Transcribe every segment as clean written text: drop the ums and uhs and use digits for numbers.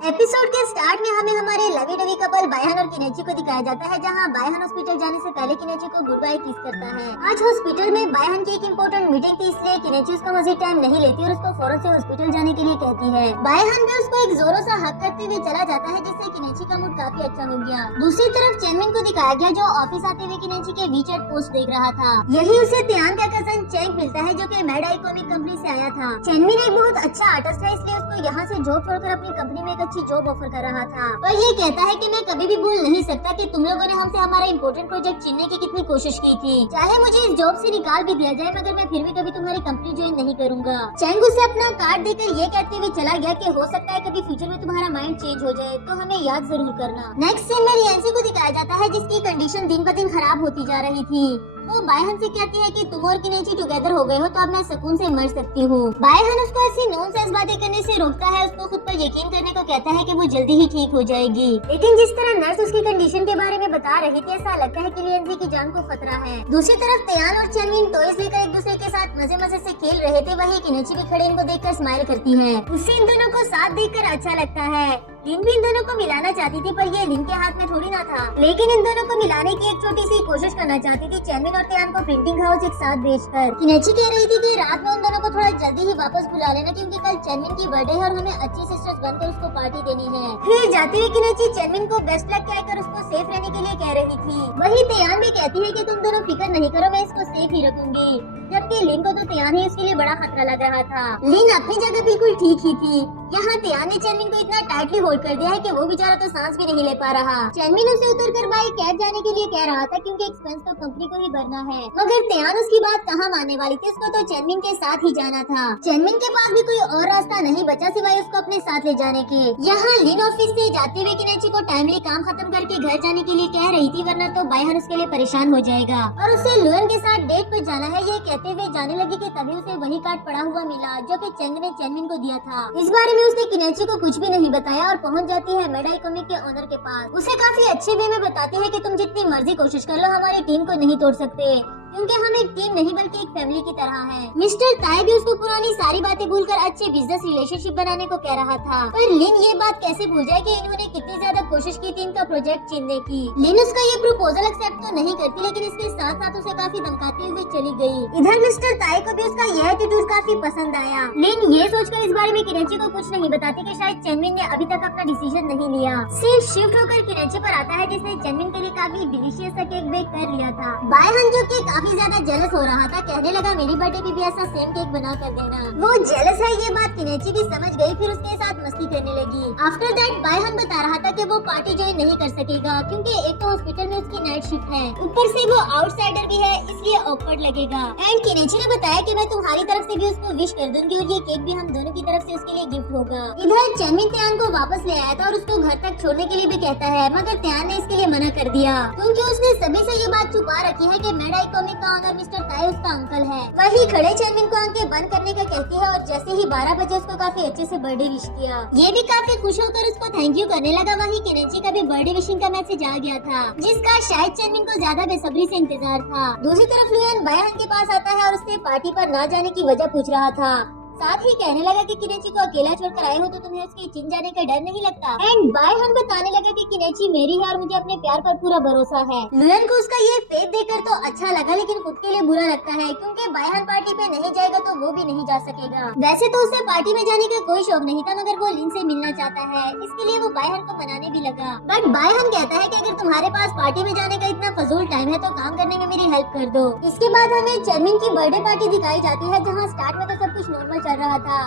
Episode के start में हमें हमारे लवी डवी कपल बायहन और किनेची को दिखाया जाता है, जहां बायहन हॉस्पिटल जाने से पहले किनेची को गुड बाय किस करता है। आज हॉस्पिटल में बायहन की एक इम्पोर्टेंट मीटिंग थी, इसलिए किनेची उसका मजीद टाइम नहीं लेती और उसको फौरन से हॉस्पिटल जाने के लिए कहती है। बायहन भी उसको एक जोरों सा हक करते हुए चला जाता है, जिससे किनेची का मूड काफी अच्छा हो गया। दूसरी तरफ चेनमिन को दिखाया गया, जो ऑफिस आते हुए किनेची के वीचैट पोस्ट देख रहा था। यही उसे त्यान का कजन चेंग मिलता है, जो कि मैड आई कॉमिक कंपनी से आया था। चेनमिन एक बहुत अच्छा आर्टिस्ट है, इसलिए उसको यहाँ से जॉब छोड़कर अपनी कंपनी में एक अच्छी जॉब ऑफर कर रहा था। और ये कहता है कि मैं कभी भी भूल नहीं सकता कि तुम लोगों ने हमसे हमारा इम्पोर्टेंट प्रोजेक्ट छीनने की कितनी कोशिश की थी। चाहे मुझे इस जॉब से निकाल भी दिया जाए, मगर मैं फिर भी कभी तुम्हारी कंपनी ज्वाइन नहीं करूंगा। चेंग उसे अपना कार्ड देकर ये कहते हुए चला गया कि हो सकता है कभी फ्यूचर में तुम्हारा माइंड चेंज हो जाए, तो हमें याद जरूर करना। नेक्स्ट सीन में रियांसी को दिखाया जाता है, जिसकी कंडीशन दिन ब दिन खराब होती जा रही थी। वो बायहन से कहती है कि तुम और किनेची टुगेदर हो गए हो, तो अब मैं सुकून से मर सकती हूँ। बायहन उसको ऐसी नॉनसेंस बातें करने से रोकता है, उसको खुद पर यकीन करने को कहता है कि वो जल्दी ही ठीक हो जाएगी। लेकिन जिस तरह नर्स उसकी कंडीशन के बारे में बता रही थी, ऐसा लगता है कि लियांसी की जान को खतरा है। दूसरी तरफ त्यान और चेनमिन टॉयज लेकर एक दूसरे के साथ मजे मजे से खेल रहे थे, वही किनेची भी खड़े इनको देखकर स्माइल करती है। उससे इन दोनों को साथ देखकर अच्छा लगता है। लिन भी इन दोनों को मिलाना चाहती थी, पर ये लिन के हाथ में थोड़ी ना था। लेकिन इन दोनों को मिलाने की एक छोटी सी कोशिश करना चाहती थी, चेनमिन और त्यान को प्रिंटिंग हाउस एक साथ भेजकर। किनेची कह रही थी कि रात में उन दोनों को थोड़ा जल्दी ही वापस बुला लेना, क्योंकि कल चेनमिन की बर्थडे है और हमें अच्छी सिस्टर्स बनकर उसको पार्टी देनी है। फिर जाते हुए किनेची चेनमिन को बेस्ट लक कहकर उसको सेफ रहने के लिए कह रही थी। वही त्यान भी कहती है कि तुम दोनों फिक्र नहीं करो, मैं इसको सेफ ही रखूंगी। जबकि लिन को तो त्यान ही उसके लिए बड़ा खतरा लग रहा था। लिन अपनी जगह बिल्कुल ठीक ही थी। यहाँ त्यान ने चेनमिन को इतना टाइटली होल्ड कर दिया है कि वो बेचारा तो सांस भी नहीं ले पा रहा। चेनमिन उसे उतरकर बाई कैब जाने के लिए कह रहा था, क्योंकि एक्सपेंस तो कंपनी को ही भरना है। मगर त्यान उसकी बात कहाँ मानने वाली थी, उसको तो चेनमिन के साथ ही जाना था। चेनमिन के पास भी कोई और रास्ता नहीं बचा सिवाय उसको अपने साथ ले जाने के। यहाँ लिन ऑफिस से जाते हुए किनेची को टाइमली काम खत्म करके घर जाने के लिए कह रही थी, वरना तो बायहन उसके लिए परेशान हो जाएगा और उसे लुएन के साथ डेट पर जाना है। ये कहते हुए जाने लगी कि तभी उसे वही कार्ड पड़ा हुआ मिला, जो कि चेंग ने चेनमिन को दिया था। इस बारे में उसने किनेची को कुछ भी नहीं बताया और पहुंच जाती है मेड आई कॉमिक के ओनर के पास। उसे काफी अच्छे वे में बताती है कि तुम जितनी मर्जी कोशिश कर लो, हमारी टीम को नहीं तोड़ सकते, क्योंकि हम एक टीम नहीं बल्कि एक फैमिली की तरह हैं। मिस्टर ताई भी उसको पुरानी सारी बातें भूलकर अच्छे बिजनेस रिलेशनशिप बनाने को कह रहा था, पर लिन ये बात कैसे भूल जाए कि इन्होंने कितनी ज्यादा कोशिश की थी इनका प्रोजेक्ट छीनने की। लिन उसका ये प्रपोजल एक्सेप्ट तो नहीं करती, लेकिन इसके साथ साथ उसे काफी धमकाते हुए चली गई। इधर मिस्टर ताई को भी उसका यह एटीट्यूड काफी पसंद आया। लिन ये सोचकर इस बारे में किनेची को कुछ नहीं बताती कि शायद चेनमिन ने अभी तक अपना डिसीजन नहीं लिया। सीन शिफ्ट होकर किनेची पर आता है, जिसने चेनमिन के लिए काफी डिलीशियस सा केक बेक कर लिया था। बायहन जो कि काफी ज्यादा जेलस हो रहा था, कहने लगा मेरी बर्थडे पे भी ऐसा सेम केक बना कर देना। वो जेलस है ये बात किनेची भी समझ गई, फिर उसके साथ मस्ती करने लगी। आफ्टर दैट बायहन बता रहा था कि वो पार्टी ज्वाइन नहीं कर सकेगा, क्योंकि एक तो हॉस्पिटल में उसकी नाइट शिफ्ट है, ऊपर से वो आउटसाइडर भी है, इसलिए ऑकवर्ड लगेगा। एंड किनेची ने बताया कि मैं तुम्हारी तरफ से भी उसको विश कर दूंगी और ये केक भी हम दोनों की तरफ से उसके लिए गिफ्ट होगा। इधर चेनमिन त्यान को वापस ले आया था और उसको घर तक छोड़ने के लिए भी कहता है, मगर त्यान ने इसके लिए मना कर दिया, क्योंकि उसने सभी से ये बात छुपा रखी है कि मेड आई कॉमिक का ऑनर मिस्टर ताई उसका अंकल है। वही खड़े चेनमिन को आंखें बंद करने का कहती है और जैसे ही 12 बजे उसको काफी अच्छे से बर्थडे विश किया। ये भी काफी खुश होकर उसको थैंक यू करने लगा। वही किनेची का भी बर्थडे विशिंग का मैसेज आ गया था, जिसका शायद चेनमिन को ज्यादा बेसब्री से इंतजार था। दूसरी तरफ लुएन बायहन के पास आता है और उससे पार्टी पर ना जाने की वजह पूछ रहा था। साथ ही कहने लगा कि किनेची को अकेला छोड़कर आए हो तो तुम्हें उसके चिन जाने का डर नहीं लगता। एंड बायहन बताने लगा कि किनेची मेरी है और मुझे अपने प्यार पर पूरा भरोसा है। लुएन को उसका ये फेथ देखकर तो अच्छा लगा, लेकिन खुद के लिए बुरा लगता है, क्योंकि बायहन पार्टी पे नहीं जाएगा तो वो भी नहीं जा सकेगा। वैसे तो उसे पार्टी में जाने का कोई शौक नहीं था, मगर वो लिन से मिलना चाहता है, इसके लिए वो बायहन को मनाने भी लगा। बट बायहन कहता है कि अगर तुम्हारे पास पार्टी में जाने का इतना फजूल टाइम है तो काम करने में मेरी हेल्प कर दो। इसके बाद हमें चेनमिन की बर्थडे पार्टी दिखाई जाती है, जहाँ स्टार्ट में तो सब कुछ नॉर्मल चल रहा था,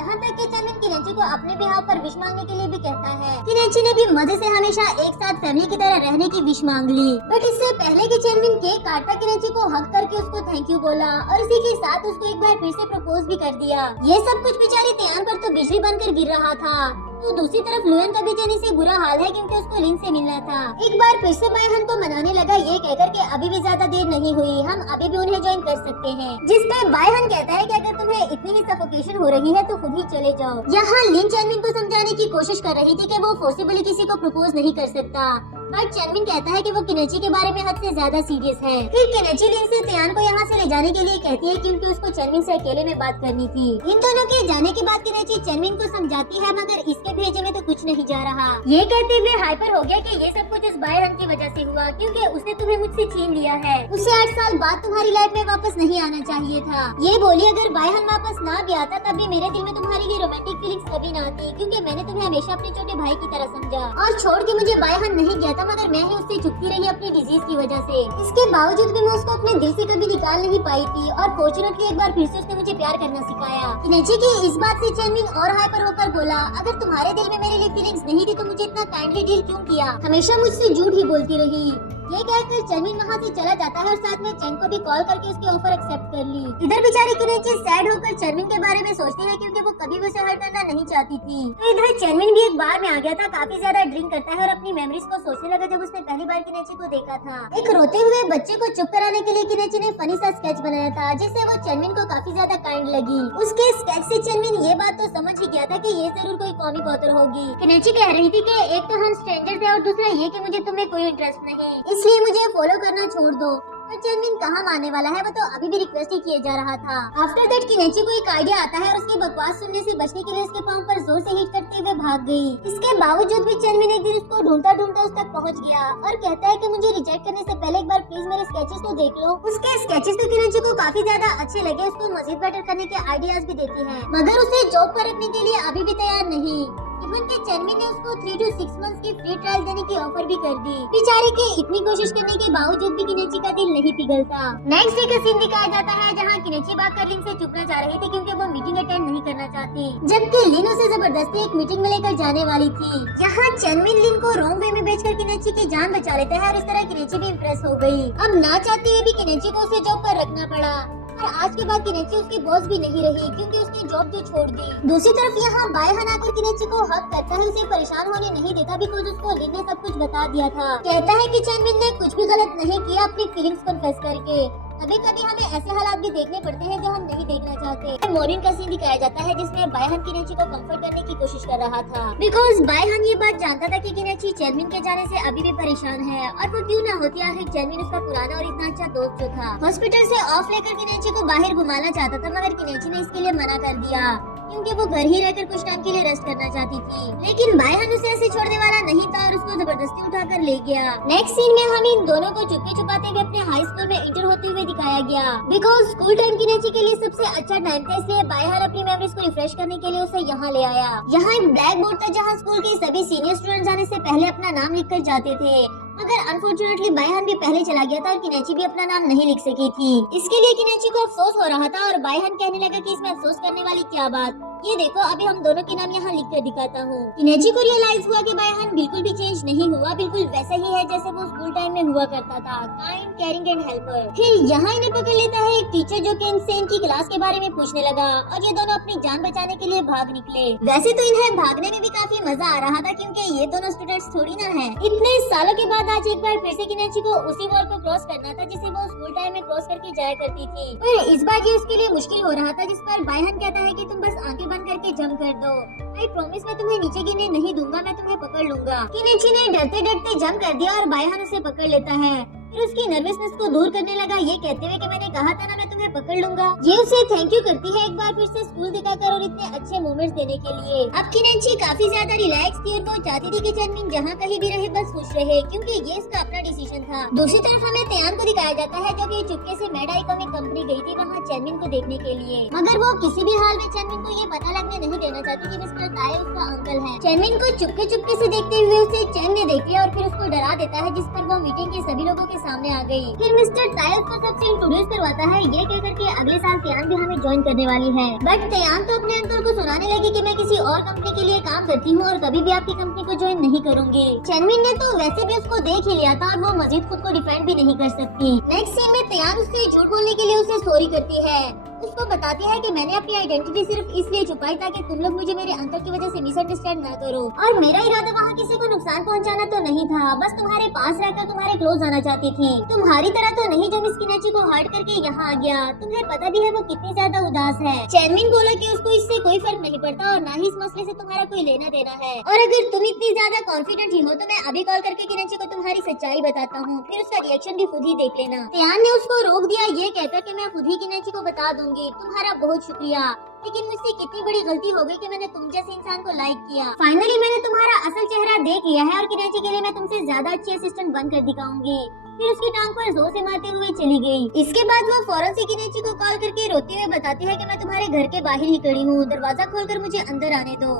यहाँ तक कि चेनमिन किनेची को अपने बिहाव पर विश मांगने के लिए भी कहता है। किनेची ने भी मजे से हमेशा एक साथ फैमिली की तरह रहने की विश मांग ली, बट इससे पहले कि चेनमिन केक काटता किनेची को हक करके उसको थैंक यू बोला और इसी के साथ उसको एक बार फिर से प्रपोज भी कर दिया। ये सब कुछ बेचारी त्यान पर तो बिजली बनकर गिर रहा था। तो दूसरी तरफ लुएन का बेचैनी से बुरा हाल है, क्योंकि उसको लिन से मिलना था। एक बार फिर से बायहन को मनाने लगा, ये कहकर के अभी भी ज्यादा देर नहीं हुई, हम अभी भी उन्हें ज्वाइन कर सकते हैं। जिस पे बायहन कहता है कि अगर तुम्हें इतनी ही सफोकेशन हो रही है तो खुद ही चले जाओ। यहाँ लिन चेनमिन को समझाने की कोशिश कर रही थी कि वो फोर्सिबली किसी को प्रपोज नहीं कर सकता, बट चनमिन कहता है कि वो किनेची के बारे में हद से ज्यादा सीरियस है। फिर किनेची लिन से तयान को यहाँ से ले जाने के लिए कहती है क्योंकि उसको चनमिन से अकेले में बात करनी थी। इन दोनों के जाने के बाद किनेची चनमिन को समझाती है मगर इसके भेजे में तो कुछ नहीं जा रहा। ये कहते हुए हाइपर हो गया कि ये सब कुछ उस बायहन की वजह से हुआ क्योंकि उसने तुम्हें मुझसे छीन लिया है। उसे 8 साल बाद तुम्हारी लाइफ में वापस नहीं आना चाहिए था। ये बोली अगर बायहन वापस ना भी आता तब भी मेरे दिल में तुम्हारे लिए रोमांटिक फीलिंग्स कभी ना आती क्योंकि मैंने तुम्हें हमेशा अपने छोटे भाई की तरह समझा और छोड़ के मुझे बायहन नहीं गया था मगर मैं ही उससे चुपती रही अपनी डिजीज की वजह से। इसके बावजूद भी मैं उसको अपने दिल से कभी निकाल नहीं पाई थी और फॉर्चुनेटली एक बार फिर से उसने मुझे प्यार करना सिखाया। किनेची की इस बात से चनमिन और हाइपर होकर बोला अगर तुम्हारे दिल में मेरे लिए फीलिंग्स नहीं थी तो मुझे इतना काइंडली डील क्यों किया, हमेशा मुझसे झूठ ही बोलती रही। ये कहकर चनमिन वहाँ से चला जाता है और साथ में चेंग को भी कॉल करके उसकी ऑफर एक्सेप्ट कर ली। इधर बेचारी किनेची सैड होकर चनमिन के बारे में सोचती है क्योंकि वो कभी भी उसे हर्ट करना नहीं चाहती थी। तो इधर चनमिन भी एक बार में आ गया था, काफी ज्यादा ड्रिंक करता है और अपनी मेमोरीज को सोचने लगा जब उसने पहली बार किनेची को देखा था। एक रोते हुए बच्चे को चुप कराने के लिए किनेची ने फनी सा स्केच बनाया था जिससे वो चनमिन को काफी ज्यादा काइंड लगी। उसके स्केच से चनमिन ये बात तो समझ ही गया था कि ये जरूर कोई कॉमिक ऑथर होगी। किनेची कह रही थी कि एक तो हम स्ट्रेंजर थे और दूसरा ये कि मुझे तुम्हें कोई इंटरेस्ट नहीं, इसलिए मुझे फॉलो करना छोड़ दो। पर चनमिन कहाँ मानने वाला है, वो तो अभी भी रिक्वेस्ट ही किए जा रहा था। आफ्टर दैट किनेची को एक आइडिया आता है और उसकी बकवास सुनने से बचने के लिए उसके पाँव पर जोर से हिट करते हुए भाग गई। इसके बावजूद भी चनमिन एक दिन उसको ढूंढता ढूंढता उस तक पहुँच गया और कहता है कि मुझे रिजेक्ट करने से पहले एक बार प्लीज मेरे स्केचेस तो देख लो। उसके स्केचेस तो किनेची को काफी ज्यादा अच्छे लगे, उसको मजीद बेटर करने के आइडियाज भी देती है मगर उसे जॉब पर रखने के लिए अभी भी तैयार नहीं। इवन के चनमिन ने उसको 3 to 6 मंथ्स की फ्री ट्रायल देने की ऑफर भी कर दी। बेचारे के इतनी कोशिश करने के बावजूद भी किनेची का दिल नहीं पिघलता। नेक्स्ट डे का सीन दिखाया जाता है जहाँ किनेची भागकर लिन से छुपना चाह रही थी क्योंकि वो मीटिंग अटेंड नहीं करना चाहती, जबकि लिन उसे जबरदस्ती एक मीटिंग में लेकर जाने वाली थी जहाँ चनमिन लिन को रॉन्ग वे में बेचकर किनेची की जान बचा लेता है और इस तरह किनेची भी इम्प्रेस हो गई। अब ना चाहते हुए भी किनेची को उसे जॉब पर रखना पड़ा और आज के बाद किनेची उसकी बॉस भी नहीं रही क्योंकि उसने जॉब जो छोड़ दी। दूसरी तरफ यहाँ बायहन आकर किनेची को हक करता है, उसे परेशान होने नहीं देता बिकॉज उसको लिन ने सब कुछ बता दिया था। कहता है कि चनमिन ने कुछ भी गलत नहीं किया अपनी फीलिंग्स कन्फेस करके। कभी कभी हमें ऐसे हालात भी देखने पड़ते हैं जो हम नहीं देखना चाहते। मॉर्निंग का सीन दिखाया जाता है जिसमें बायहन किनेची को कंफर्ट करने की कोशिश कर रहा था बिकॉज बायहन ये बात जानता था कि किनेची चनमिन के जाने से अभी भी परेशान है और वो क्यों ना होती, आखिर चनमिन उसका पुराना और इतना अच्छा दोस्त जो था। हॉस्पिटल से ऑफ लेकर किनेची को बाहर घुमाना चाहता था मगर किनेची ने इसके लिए मना कर दिया क्योंकि वो घर ही रहकर कुछ टाइम के लिए रेस्ट करना चाहती थी। लेकिन बायहन उसे ऐसे छोड़ने वाला नहीं था और उसको जबरदस्ती उठाकर ले गया। नेक्स्ट सीन में हम इन दोनों को चुपके छुपाते हुए अपने हाई स्कूल में इंटर होते हुए दिखाया गया बिकॉज स्कूल टाइम किनेची के लिए सबसे अच्छा टाइम था, इसलिए बायहन अपनी मेमोरीज को रिफ्रेश करने के लिए उसे यहाँ ले आया। यहाँ एक ब्लैक बोर्ड था जहाँ स्कूल के सभी सीनियर स्टूडेंट जाने से पहले अपना नाम लिख कर जाते थे मगर अनफॉर्चुनेटली बायहन भी पहले चला गया था और किनेची भी अपना नाम नहीं लिख सकी थी। इसके लिए किनेची को अफसोस हो रहा था और बायहन कहने लगा कि इसमें अफसोस करने वाली क्या बात, ये देखो अभी हम दोनों के नाम यहाँ लिख कर दिखाता हूँ। किनेची को रियलाइज हुआ कि बायहन बिल्कुल भी चेंज नहीं हुआ, बिल्कुल वैसा ही है जैसे वो स्कूल टाइम में हुआ करता था, काइंड, केयरिंग एंड हेल्पर। फिर यहाँ इन्हें पकड़ लेता है एक टीचर जो कि इनसे इनकी क्लास के बारे में पूछने लगा और ये दोनों अपनी जान बचाने के लिए भाग निकले। वैसे तो इन्हें भागने में भी काफी मजा आ रहा था क्योंकि ये दोनों स्टूडेंट्स थोड़ी ना है। इतने सालों के बाद आज एक बार फिर से किनेची को उसी वॉल को क्रॉस करना था जिसे वो स्कूल टाइम में क्रॉस करके जाया करती थी, पर इस बार ये उसके लिए मुश्किल हो रहा था जिस पर बायहन कहता है कि तुम बस आंखें बंद करके जंप कर दो, आई प्रॉमिस मैं तुम्हें नीचे गिरने नहीं दूंगा, मैं तुम्हें पकड़ लूंगा। किनेची ने डरते डरते जंप कर दिया और बायहन उसे पकड़ लेता है। फिर उसकी नर्वसनेस को दूर करने लगा ये कहते हुए कि मैंने कहा था ना मैं तुम्हें पकड़ लूंगा। ये उसे थैंक यू करती है एक बार फिर से स्कूल दिखाकर और इतने अच्छे मोमेंट्स देने के लिए। अब किनेची काफी ज्यादा रिलैक्स थी और वो चाहती थी कि चनमिन जहाँ कहीं भी रहे बस खुश रहे क्योंकि ये इसका अपना डिसीजन था। दूसरी तरफ हमें तयान को दिखाया जाता है जो कि चुपके से मेड आइकॉनिक कंपनी गई थी वहाँ चनमिन को देखने के लिए, मगर वो किसी भी हाल में चनमिन को ये पता लगने नहीं देना चाहती कि मिस्टर ताए उसका अंकल है। चनमिन को चुपके चुपके से देखते हुए उसे चैन ने देख लिया और फिर उसको डरा देता है जिस पर वो मीटिंग के सभी लोगों के सामने आ गई। फिर मिस्टर ताए उसको सबसे इंट्रोड्यूस करवाता है ये कहकर के अगले साल तयान भी हमें ज्वाइन करने वाली है। बट तयान तो अपने अंकल को सुनाने लगी कि मैं किसी और कंपनी के लिए काम करती हूँ और कभी भी आपकी कंपनी को ज्वाइन नहीं करूंगी। चनमिन ने तो वैसे भी उसको देख ही लिया था और वो मजीद खुद को डिफेंड भी नहीं कर सकती। नेक्स्ट सीन में तयान उससे झूठ बोलने के लिए उसे सॉरी करती है। उसको बताती है कि मैंने अपनी आइडेंटिटी सिर्फ इसलिए छुपाई ताकि तुम लोग मुझे मेरे अंकल की वजह से मिसअंडरस्टैंड ना करो, और मेरा इरादा वहाँ किसी को नुकसान पहुँचाना तो नहीं था, बस तुम्हारे पास रहकर तुम्हारे क्लोज आना चाहती थी। तुम्हारी तरह तो नहीं जो मिस किनेची को हर्ट करके यहाँ आ गया। तुम्हें पता भी है वो कितनी ज्यादा उदास है। चैनमिन बोला कि उसको इससे कोई फर्क नहीं पड़ता और ना ही इस मसले से तुम्हारा कोई लेना देना है, और अगर तुम इतनी ज्यादा कॉन्फिडेंट ही हो तो मैं अभी कॉल करके किनेची को तुम्हारी सच्चाई बताता हूँ, फिर उसका रिएक्शन भी खुद ही देख लेना। त्यान ने उसको रोक दिया ये कहकर कि मैं खुद ही किनेची को बता दूंगी। तुम्हारा बहुत शुक्रिया, लेकिन मुझसे कितनी बड़ी गलती हो गई कि मैंने तुम जैसे इंसान को लाइक किया। फाइनली मैंने तुम्हारा असल चेहरा देख लिया है और किनेची के लिए मैं तुमसे ज्यादा अच्छी असिस्टेंट बनकर दिखाऊंगी। फिर उसकी टांग पर जोर से मारते हुए चली गई। इसके बाद वो फौरन से किनेची को कॉल करके रोते हुए बताती है कि मैं तुम्हारे घर के बाहर ही खड़ी हूँ, दरवाजा खोलकर मुझे अंदर आने दो।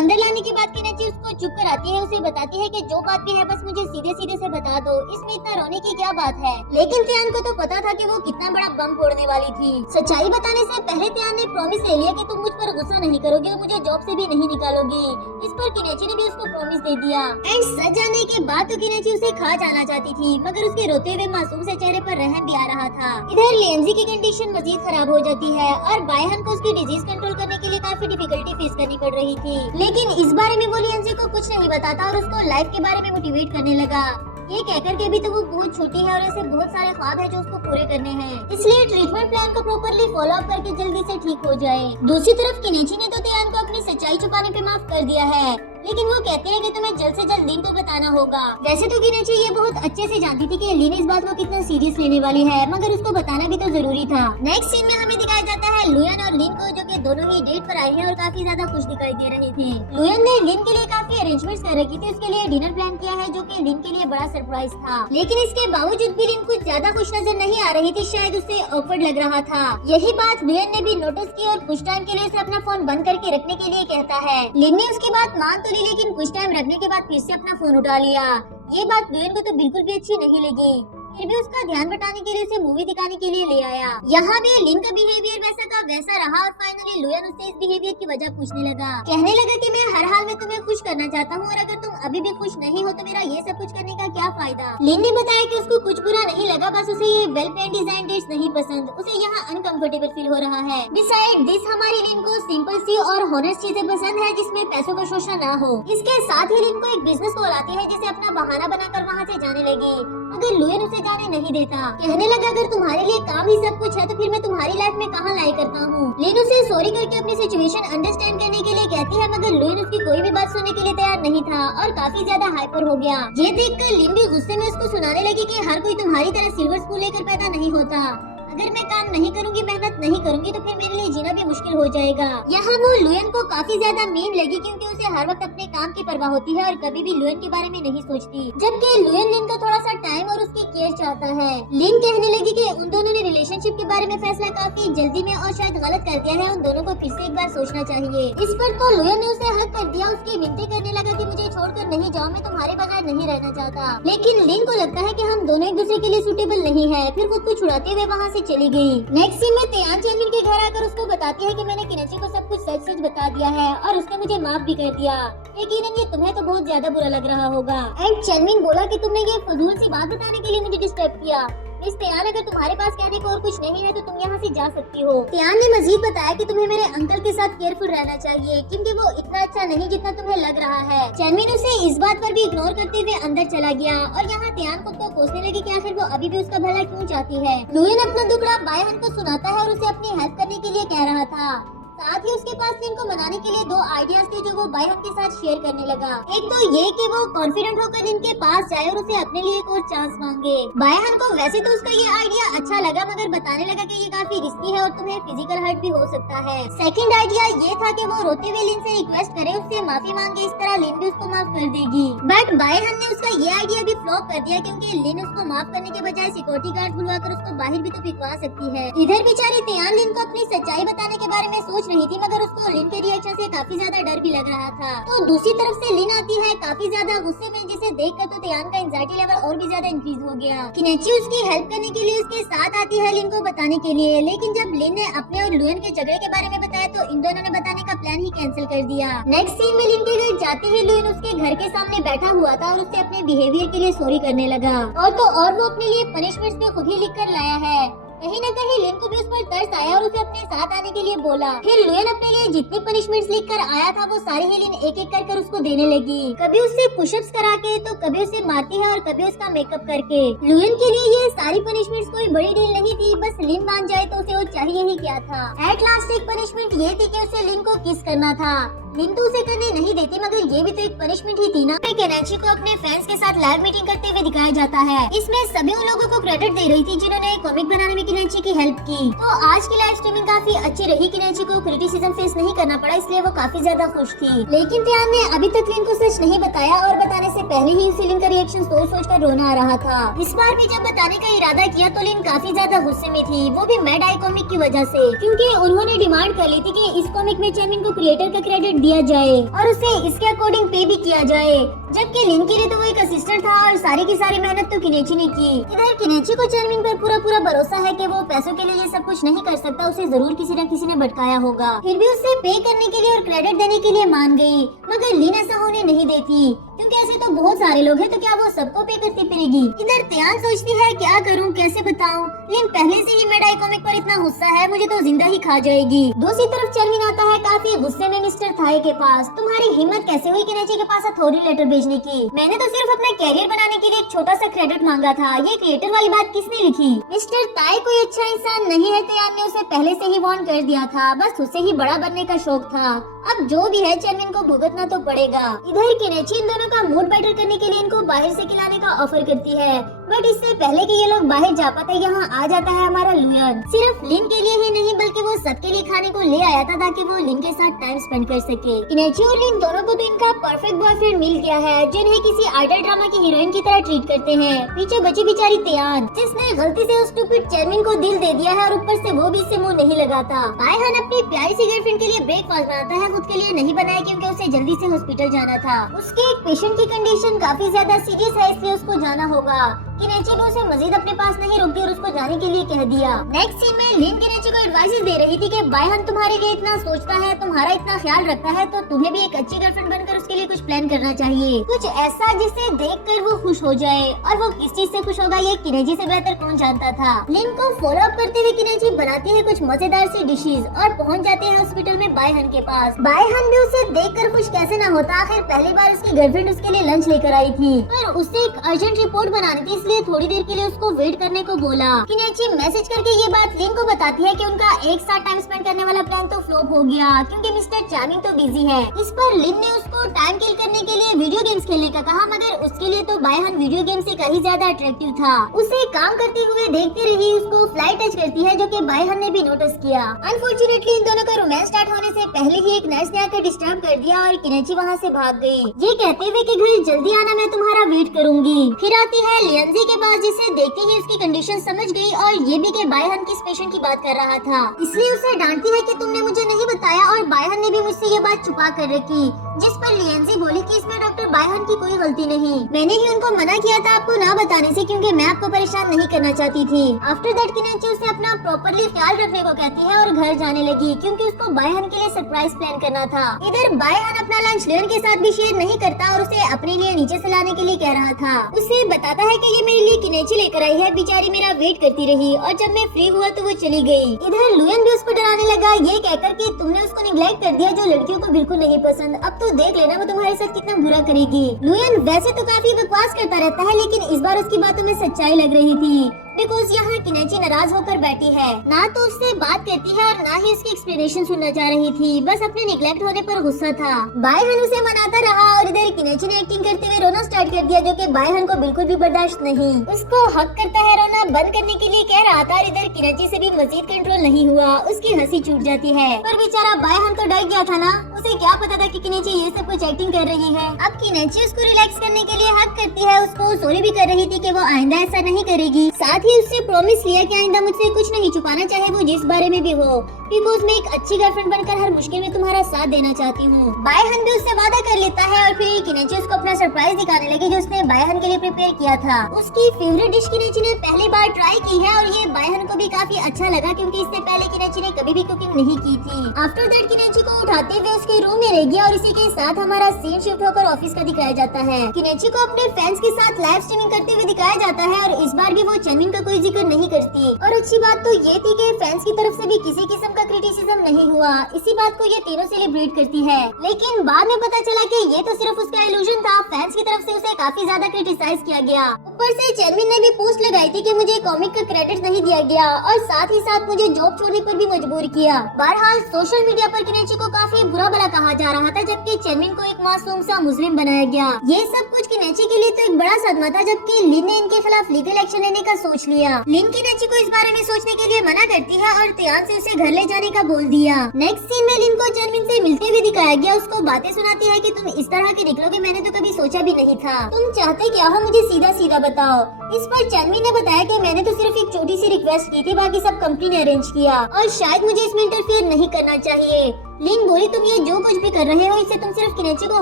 अंदर लाने के बाद किनेची उसको चुप कराती है, उसे बताती है कि जो बात भी है बस मुझे सीधे सीधे से बता दो, इसमें इतना रोने की क्या बात है। लेकिन त्यान को तो पता था कि वो कितना बड़ा बम फोड़ने वाली थी। सच्चाई बताने से पहले त्यान ने प्रॉमिस ले लिया कि तुम मुझ पर गुस्सा नहीं करोगे और मुझे जॉब से भी नहीं निकालोगी। इस पर किनेची ने भी उसको प्रॉमिस दे दिया। एंड सच जाने के बाद तो किनेची उसे खा जाना चाहती थी, मगर उसके रोते हुए मासूम से चेहरे पर रहम भी आ रहा था। इधर लेंजी की कंडीशन मजीद खराब हो जाती है और बायहन को उसकी डिजीज कंट्रोल करने के लिए काफी डिफिकल्टी फेस करनी पड़ रही थी। लेकिन इस बारे में वो लेंजी को कुछ नहीं बताता और उसको लाइफ के बारे में मोटिवेट करने लगा, ये कहकर के भी तो वो बहुत छोटी है और ऐसे बहुत सारे ख्वाब है जो उसको पूरे करने हैं, इसलिए ट्रीटमेंट प्लान को प्रॉपरली फॉलो अप करके जल्दी से ठीक हो जाए। दूसरी तरफ किनेची ने तो त्यान को अपनी सच्चाई छुपाने पे माफ कर दिया है, लेकिन वो कहते हैं कि तुम्हें जल्द से जल्द लिन को बताना होगा। वैसे तो किनेची ये बहुत अच्छे से जानती थी कि लिन इस बात को कितना सीरियस लेने वाली है, मगर उसको बताना भी तो जरूरी था। नेक्स्ट सीन में हमें दिखाया जाता है लुयन और लिन को, जो कि दोनों ही डेट पर आए हैं और काफी ज्यादा खुश दिखाई दे रहे थे। लुयन ने लिन के लिए काफी अरेंजमेंट्स कर रखी थी, उसके लिए डिनर प्लान किया है जो कि लिन के लिए बड़ा सरप्राइज था। लेकिन इसके बावजूद भी लिन कुछ ज्यादा खुश नजर नहीं आ रही थी, शायद उसे ऑकवर्ड लग रहा था। यही बात लुयन ने भी नोटिस की और कुछ टाइम के लिए उसे अपना फोन बंद करके रखने के लिए कहता है। लिन ने उसकी बात मान तो ली, लेकिन कुछ टाइम रखने के बाद फिर से अपना फोन उठा लिया। ये बात लुयन को तो बिल्कुल भी अच्छी नहीं लगी, फिर भी उसका ध्यान बटाने के लिए उसे मूवी दिखाने के लिए ले आया। यहाँ भी लिन का बिहेवियर वैसा का वैसा रहा और फाइनली लुयन उससे इस बिहेवियर की वजह पूछने लगा। कहने लगा कि मैं हर हाल में तुम्हें खुश करना चाहता हूँ और अगर तुम अभी भी खुश नहीं हो तो मेरा ये सब कुछ करने का क्या फायदा। लिन ने बताया कि उसको कुछ बुरा नहीं लगा, बस उसे ये वेल पेड डिजाइन डेट्स नहीं पसंद, उसे यहाँ अनकंफर्टेबल फील हो रहा है। बिसाइड दिस हमारी लिन को सिंपल सी और हॉनेस्ट चीजें पसंद है जिसमें पैसों का शोषण न हो। इसके साथ ही लिन को एक बिजनेस कॉल आती है जिसे अपना बहाना बनाकर वहाँ से जाने लगी, मगर लुयन उसे जाने नहीं देता। कहने लगा अगर तुम्हारे लिए काम ही सब कुछ है तो फिर मैं तुम्हारी लाइफ में कहाँ लाई करता हूँ। लिन उसे सॉरी करके अपनी सिचुएशन अंडरस्टैंड करने के लिए कहती है, मगर लुयन उसकी कोई भी बात सुनने के लिए तैयार नहीं था और काफी ज्यादा हाइपर हो गया। ये देखकर लिन भी गुस्से में उसको सुनाने लगी कि हर कोई तुम्हारी तरह सिल्वर स्पून लेकर पैदा नहीं होता, अगर मैं काम नहीं करूंगी, मेहनत नहीं करूंगी तो फिर मेरे लिए जीना भी मुश्किल हो जाएगा। यहाँ वो लुयन को काफी ज्यादा मीन लगी क्योंकि उसे हर वक्त अपने काम की परवाह होती है और कभी भी लुयन के बारे में नहीं सोचती, जबकि लुयन लिन का थोड़ा सा टाइम और उसकी केयर चाहता है। लिन कहने लगी कि उन दोनों ने रिलेशनशिप के बारे में फैसला काफी जल्दी में और शायद गलत कर दिया है, उन दोनों को फिर से एक बार सोचना चाहिए। इस पर तो लुयन ने उसे हक कर दिया, उसकी विनती करने लगा कि मुझे छोड़कर नहीं जाओ, मैं तुम्हारे बगैर नहीं रहना चाहता। लेकिन लिन को लगता है कि हम दोनों एक दूसरे के लिए सूटेबल नहीं है, फिर खुद को छुड़ाते हुए वहाँ से चली गई। नेक्स्ट सीन में त्यान चैनमिन के घर आकर उसको बताती है कि मैंने किनेची को सब कुछ सच सच बता दिया है और उसने मुझे माफ भी कर दिया। यकीनन ये तुम्हें तो बहुत ज्यादा बुरा लग रहा होगा। एंड चैनमिन बोला कि तुमने ये फजूल सी बात बताने के लिए मुझे डिस्टर्ब किया। मिस त्यान अगर तुम्हारे पास कहने को और कुछ नहीं है तो तुम यहाँ से जा सकती हो। त्यान ने मजीद बताया कि तुम्हें मेरे अंकल के साथ केयरफुल रहना चाहिए क्योंकि वो इतना अच्छा नहीं जितना तुम्हें लग रहा है। चैनमिन उसे इस बात पर भी इग्नोर करते हुए अंदर चला गया और यहाँ त्यान खुद को कोसने लगी कि आखिर वो अभी भी उसका भला क्यों चाहती है। लुयन अपना दुखड़ा बायहन को सुनाता है और उसे अपनी हेल्प करने के लिए कह रहा था। साथ ही उसके पास लिन को मनाने के लिए दो आइडियाज थे जो वो बायहन के साथ शेयर करने लगा। एक तो ये कि वो कॉन्फिडेंट होकर लिन के पास जाए और उसे अपने लिए एक और चांस मांगे। बायहन को वैसे तो उसका ये आइडिया अच्छा लगा, मगर बताने लगा कि ये काफी रिस्की है और तुम्हें फिजिकल हर्ट भी हो सकता है। सेकंड आइडिया ये था कि वो रोते हुए लिन से रिक्वेस्ट करे, उससे माफी मांगे, इस तरह लिन भी उसको माफ कर देगी। बट बायहन ने उसका ये आइडिया भी फ्लॉप कर दिया क्योंकि लिन उसको माफ करने के बजाय सिक्योरिटी गार्ड बुलवाकर उसको बाहर भी तो फिकवा सकती है। इधर बेचारी त्यान लिन को अपनी सच्चाई बताने के बारे में सोच रही थी, मगर उसको लिन के रिएक्शन से काफी ज्यादा डर भी लग रहा था। तो दूसरी तरफ से लिन आती है काफी ज्यादा गुस्से में, जिसे देखकर तो त्यान का एंजाइटी लेवल और भी ज्यादा इंक्रीज हो गया। किनेची उसकी हेल्प करने के लिए उसके साथ आती है लिन को बताने के लिए, लेकिन जब लिन ने अपने और लुयन के झगड़े के बारे में बताया तो इन दोनों ने बताने का प्लान ही कैंसिल कर दिया। नेक्स्ट सीन में लिन के घर जाते ही लुयन उसके घर के सामने बैठा हुआ था और उससे अपने बिहेवियर के लिए सॉरी करने लगा। और वो अपने लिए पनिशमेंट्स में खुद ही लिख कर लाया है। कहीं न कहीं लिन को भी उस पर तरस आया और उसे अपने साथ आने के लिए बोला। फिर लुयन अपने लिए जितनी पनिशमेंट्स लिख कर आया था वो सारी हेलिन एक एक कर उसको देने लगी। कभी उससे पुशअप्स करा के तो कभी उसे मारती है और कभी उसका मेकअप करके। लुयन के लिए ये सारी पनिशमेंट्स कोई बड़ी डील नहीं थी, बस लिन मान जाए तो उसे वो चाहिए ही क्या था। एट लास्ट एक पनिशमेंट ये थी कि उसे लिन को किस करना था। लिन तो उसे करने नहीं देती, मगर ये भी तो एक पनिशमेंट ही थी ना। केनेची को अपने फैंस के साथ लाइव मीटिंग करते हुए दिखाया जाता है। इसमें सभी उन लोगों को क्रेडिट दे रही थी जिन्होंने कॉमिक बनाने में केनेची की हेल्प की। तो आज की लाइव स्ट्रीमिंग काफी अच्छी रही। केनेची को क्रिटिसिज्म फेस नहीं करना पड़ा, इसलिए वो काफी ज्यादा खुश थी। लेकिन त्यान ने अभी तक लिन को सच नहीं बताया और बताने से पहले ही उसे लिन का रिएक्शन सोच कर रोना आ रहा था। इस बार भी जब बताने का इरादा किया तो लिन काफी ज्यादा गुस्से में थी, वो भी मैड आई कॉमिक की वजह से, क्योंकि उन्होंने डिमांड कर ली थी कि इस कॉमिक में चैमिन को क्रिएटर का क्रेडिट दिया जाए और उसे इसके अकॉर्डिंग पे भी किया जाए। जबकि लिन के लिए तो वो एक असिस्टेंट था और सारी की सारी मेहनत तो केनेची ने की। इधर केनेची को चैनमिन पर पूरा भरोसा है कि वो पैसों के लिए ये सब कुछ नहीं कर सकता, उसे जरूर किसी न किसी ने भटकाया होगा। फिर भी उसे पे करने के लिए और क्रेडिट देने के लिए मान गई, मगर लिन ऐसा होने नहीं देती, क्योंकि ऐसे तो बहुत सारे लोग हैं, तो क्या वो सबको पे करती फिरेगी। इधर त्यान सोचती है क्या करूं, कैसे बताऊं। लिन पहले से ही मेडाई कॉमिक पर इतना गुस्सा है, मुझे तो जिंदा ही खा जाएगी। दूसरी तरफ चैनमिन आता है काफी गुस्से में मिस्टर थाई के पास। तुम्हारी हिम्मत कैसे हुई केनेची के पास अथॉरिटी लेटर भेजने की? मैंने तो सिर्फ अपना कैरियर बनाने के लिए एक छोटा सा क्रेडिट मांगा था, ये क्रिएटर वाली बात किसने लिखी? मिस्टर ताई कोई अच्छा इंसान नहीं है, त्यान ने उसे पहले से ही वार्न कर दिया था, बस उसे ही बड़ा बनने का शौक था। अब जो भी है चैनमिन को भुगतना तो पड़ेगा। इधर केनेची इन दोनों का मूड बेटर करने के लिए इनको बाहर से खिलाने का ऑफर करती है, बट इससे पहले कि ये लोग बाहर जा पाते यहाँ आ जाता है हमारा लुयन। सिर्फ लिन के लिए ही नहीं बल्कि वो सबके लिए खाने को ले आया था ताकि वो लिन के साथ टाइम स्पेंड कर सके। केनेची और लिन दोनों को तो इनका परफेक्ट बॉयफ्रेंड मिल गया है, जिन्हें किसी आइडल ड्रामा की हीरोइन की तरह ट्रीट करते हैं। पीछे बची बेचारी त्यान, जिसने गलती से उस स्टूपिड चैनमिन को दिल दे दिया है और ऊपर से वो भी इससे मुंह नहीं लगाता। बायहन अपनी प्यारी सी गर्लफ्रेंड के लिए ब्रेकफास्ट बनाता है, खुद के लिए नहीं बनाया क्योंकि उसे जल्दी से हॉस्पिटल जाना था। उसके एक पेशेंट की कंडीशन काफी ज्यादा सीरियस है, इसलिए उसको जाना होगा। केनेची ने उसे मजीद अपने पास नहीं रुकती और उसको जाने के लिए कह दिया। नेक्स्ट सीन में लिन केनेची को एडवाइस दे रही थी कि बायहन तुम्हारे लिए इतना सोचता है, तुम्हारा इतना ख्याल रखता है, तो तुम्हें भी एक अच्छी गर्लफ्रेंड बनकर उसके लिए कुछ प्लान करना चाहिए, कुछ ऐसा जिसे देखकर वो खुश हो जाए। और वो किस चीज से खुश होगा ये केनेची से बेहतर कौन जानता था। लिन को फॉलो अप करते हुए केनेची बनाती है कुछ मजेदार सी डिशेज और पहुंच जाते हैं हॉस्पिटल में बायहन के पास। बायहन भी उसे देखकर खुश कैसे न होता, आखिर पहली बार उसकी गर्लफ्रेंड उसके लिए लंच लेकर आई थी, पर उससे एक अर्जेंट रिपोर्ट बनानी थी, इसलिए थोड़ी देर के लिए उसको वेट करने को बोला। केनेची मैसेज करके ये बात लिन को बताती है कि उनका एक साथ टाइम स्पेंड करने वाला प्लान तो फ्लॉप हो गया क्योंकि मिस्टर चार्मिंग तो बिजी है। इस पर लिन ने उसको टाइम किल करने के लिए वीडियो गेम्स खेलने का कहा, मगर उसके लिए तो बायहन वीडियो गेम से कहीं ज्यादा अट्रैक्टिव था। उसे काम करते हुए देखते रही उसको फ्लाई टच करती है, जो कि बायहन ने भी नोटिस किया। अनफॉर्चुनेटली इन दोनों का रोमांस स्टार्ट होने से पहले ही एक नर्स ने आकर डिस्टर्ब कर दिया और केनेची वहाँ से भाग गई, ये कहते हुए कि घर जल्दी आना, मैं तुम्हारा वेट करूंगी। फिर आती है लियंजी के पास, जिसे देखते ही उसकी कंडीशन समझ गई और ये भी कि बायहन किस पेशेंट की बात कर रहा था, इसलिए उसे डांटती है कि तुमने मुझे नहीं बताया, और बायहन ने भी मुझसे ये बात छुपा कर रखी। जिस पर लियंजी बोली कि इसमें डॉक्टर बायहन की कोई गलती नहीं, मैंने ही उनको मना किया था आपको ना बताने से, क्योंकि मैं आपको परेशान नहीं करना चाहती थी। आफ्टर दैट केनेची उसे अपना प्रॉपर्ली ख्याल रखने को कहती है और घर जाने लगी, क्योंकि उसको बायहन के लिए सरप्राइज प्लान करना था। इधर बायहन अपना लंच लियन के साथ भी शेयर नहीं करता और उसे अपने लिए नीचे से लाने के लिए कह रहा था। उसे बताता है कि ये मेरे लिए केनेची लेकर आई है, बेचारी मेरा वेट करती रही और जब मैं फ्री हुआ तो वो चली गई। इधर लुयन भी उसको डराने लगा, ये कहकर कि तुमने उसको निग्लेक्ट कर दिया, जो लड़कियों को बिल्कुल नहीं पसंद, अब तो देख लेना वो तुम्हारे साथ कितना बुरा करेगी। लुयन वैसे तो काफी बकवास करता रहता है, लेकिन इस बार उसकी बातों में सच्चाई लग रही थी, बिकॉज यहाँ केनेची नाराज होकर बैठी है, ना तो उससे बात करती है और ना ही उसकी एक्सप्लेनेशन सुनना चाह रही थी, बस अपने निग्लेक्ट होने पर गुस्सा था। बायहन उसे मनाता रहा और इधर केनेची ने एक्टिंग करते हुए रोना स्टार्ट कर दिया, जो कि बायहन को बिल्कुल भी बर्दाश्त नहीं। उसको हक करता है, रोना बंद करने के लिए कह रहा था और इधर केनेची से भी मजीद कंट्रोल नहीं हुआ, उसकी हंसी छूट जाती है। पर बेचारा बायहन तो डर गया था ना, उसे क्या पता था कि केनेची ये सब कुछ एक्टिंग कर रही है। अब केनेची उसको रिलैक्स करने के लिए हक करती है, उसको सॉरी भी कर रही थी कि वो आइंदा ऐसा नहीं करेगी, साथ ही उससे प्रॉमिस लिया कि आइंदा मुझसे कुछ नहीं छुपाना, चाहे वो जिस बारे में भी हो। बिकॉज मैं एक अच्छी गर्लफ्रेंड बनकर हर मुश्किल में तुम्हारा साथ देना चाहती हूँ। बायहन भी उससे वादा कर लेता है और फिर किनेची उसको अपना सरप्राइज दिखाने लगी जो उसने बायहन के लिए प्रिपेयर किया था। उसकी फेवरेट डिश किनेची ने पहली बार ट्राई की है और ये बायहन को भी काफी अच्छा लगा क्योंकि इससे पहले किनेची ने कभी भी कुकिंग नहीं की थी। आफ्टर दैट किनेची को उठाते हुए उसके रूम में रह गया और इसी के साथ हमारा सीन शिफ्ट होकर ऑफिस का दिखाया जाता है। किनेची को अपने फैंस के साथ लाइव स्ट्रीमिंग करते हुए दिखाया जाता है और इस बार भी वो चनमिन का कोई जिक्र नहीं करती। और अच्छी बात तो ये थी कि फैंस की तरफ से भी किसी किस्म का क्रिटिसिज्म नहीं हुआ। इसी बात को ये तीनों सेलिब्रेट करती है, लेकिन बाद में पता चला कि ये तो सिर्फ उसका इल्यूजन था। फैंस की तरफ से उसे काफी ज्यादा क्रिटिसाइज किया गया। ऊपर से चनमिन ने भी पोस्ट लगाई थी कि मुझे कॉमिक का क्रेडिट नहीं दिया गया और साथ ही साथ मुझे जॉब छोड़ने पर भी मजबूर किया। बहरहाल सोशल मीडिया पर किनेची को काफी बुरा भला कहा जा रहा था जबकि चनमिन को एक मासूम सा मुस्लिम बनाया गया। ये सब कुछ किनेची के लिए तो एक बड़ा सदमा था जबकि लिन ने इनके खिलाफ लीगल एक्शन लेने का सोच लिया। लिन किनेची को इस बारे में सोचने के लिए मना करती है और त्यान से उसे घर ले जाने का बोल दिया। नेक्स्ट सीन में लिन को चनमिन से मिलते हुए दिखाया गया। उसको बातें सुनाती है कि तुम इस तरह के निकलोगे मैंने तो कभी सोचा भी नहीं था। तुम चाहते क्या हो मुझे सीधा सीधा बताओ। इस पर चनमिन ने बताया कि मैंने तो सिर्फ एक छोटी सी रिक्वेस्ट की थी, बाकी सब कंपनी ने अरेंज किया और शायद मुझे इसमें इंटरफेयर नहीं करना चाहिए। लिन बोली तुम ये जो कुछ भी कर रहे हो इससे तुम सिर्फ किनेची को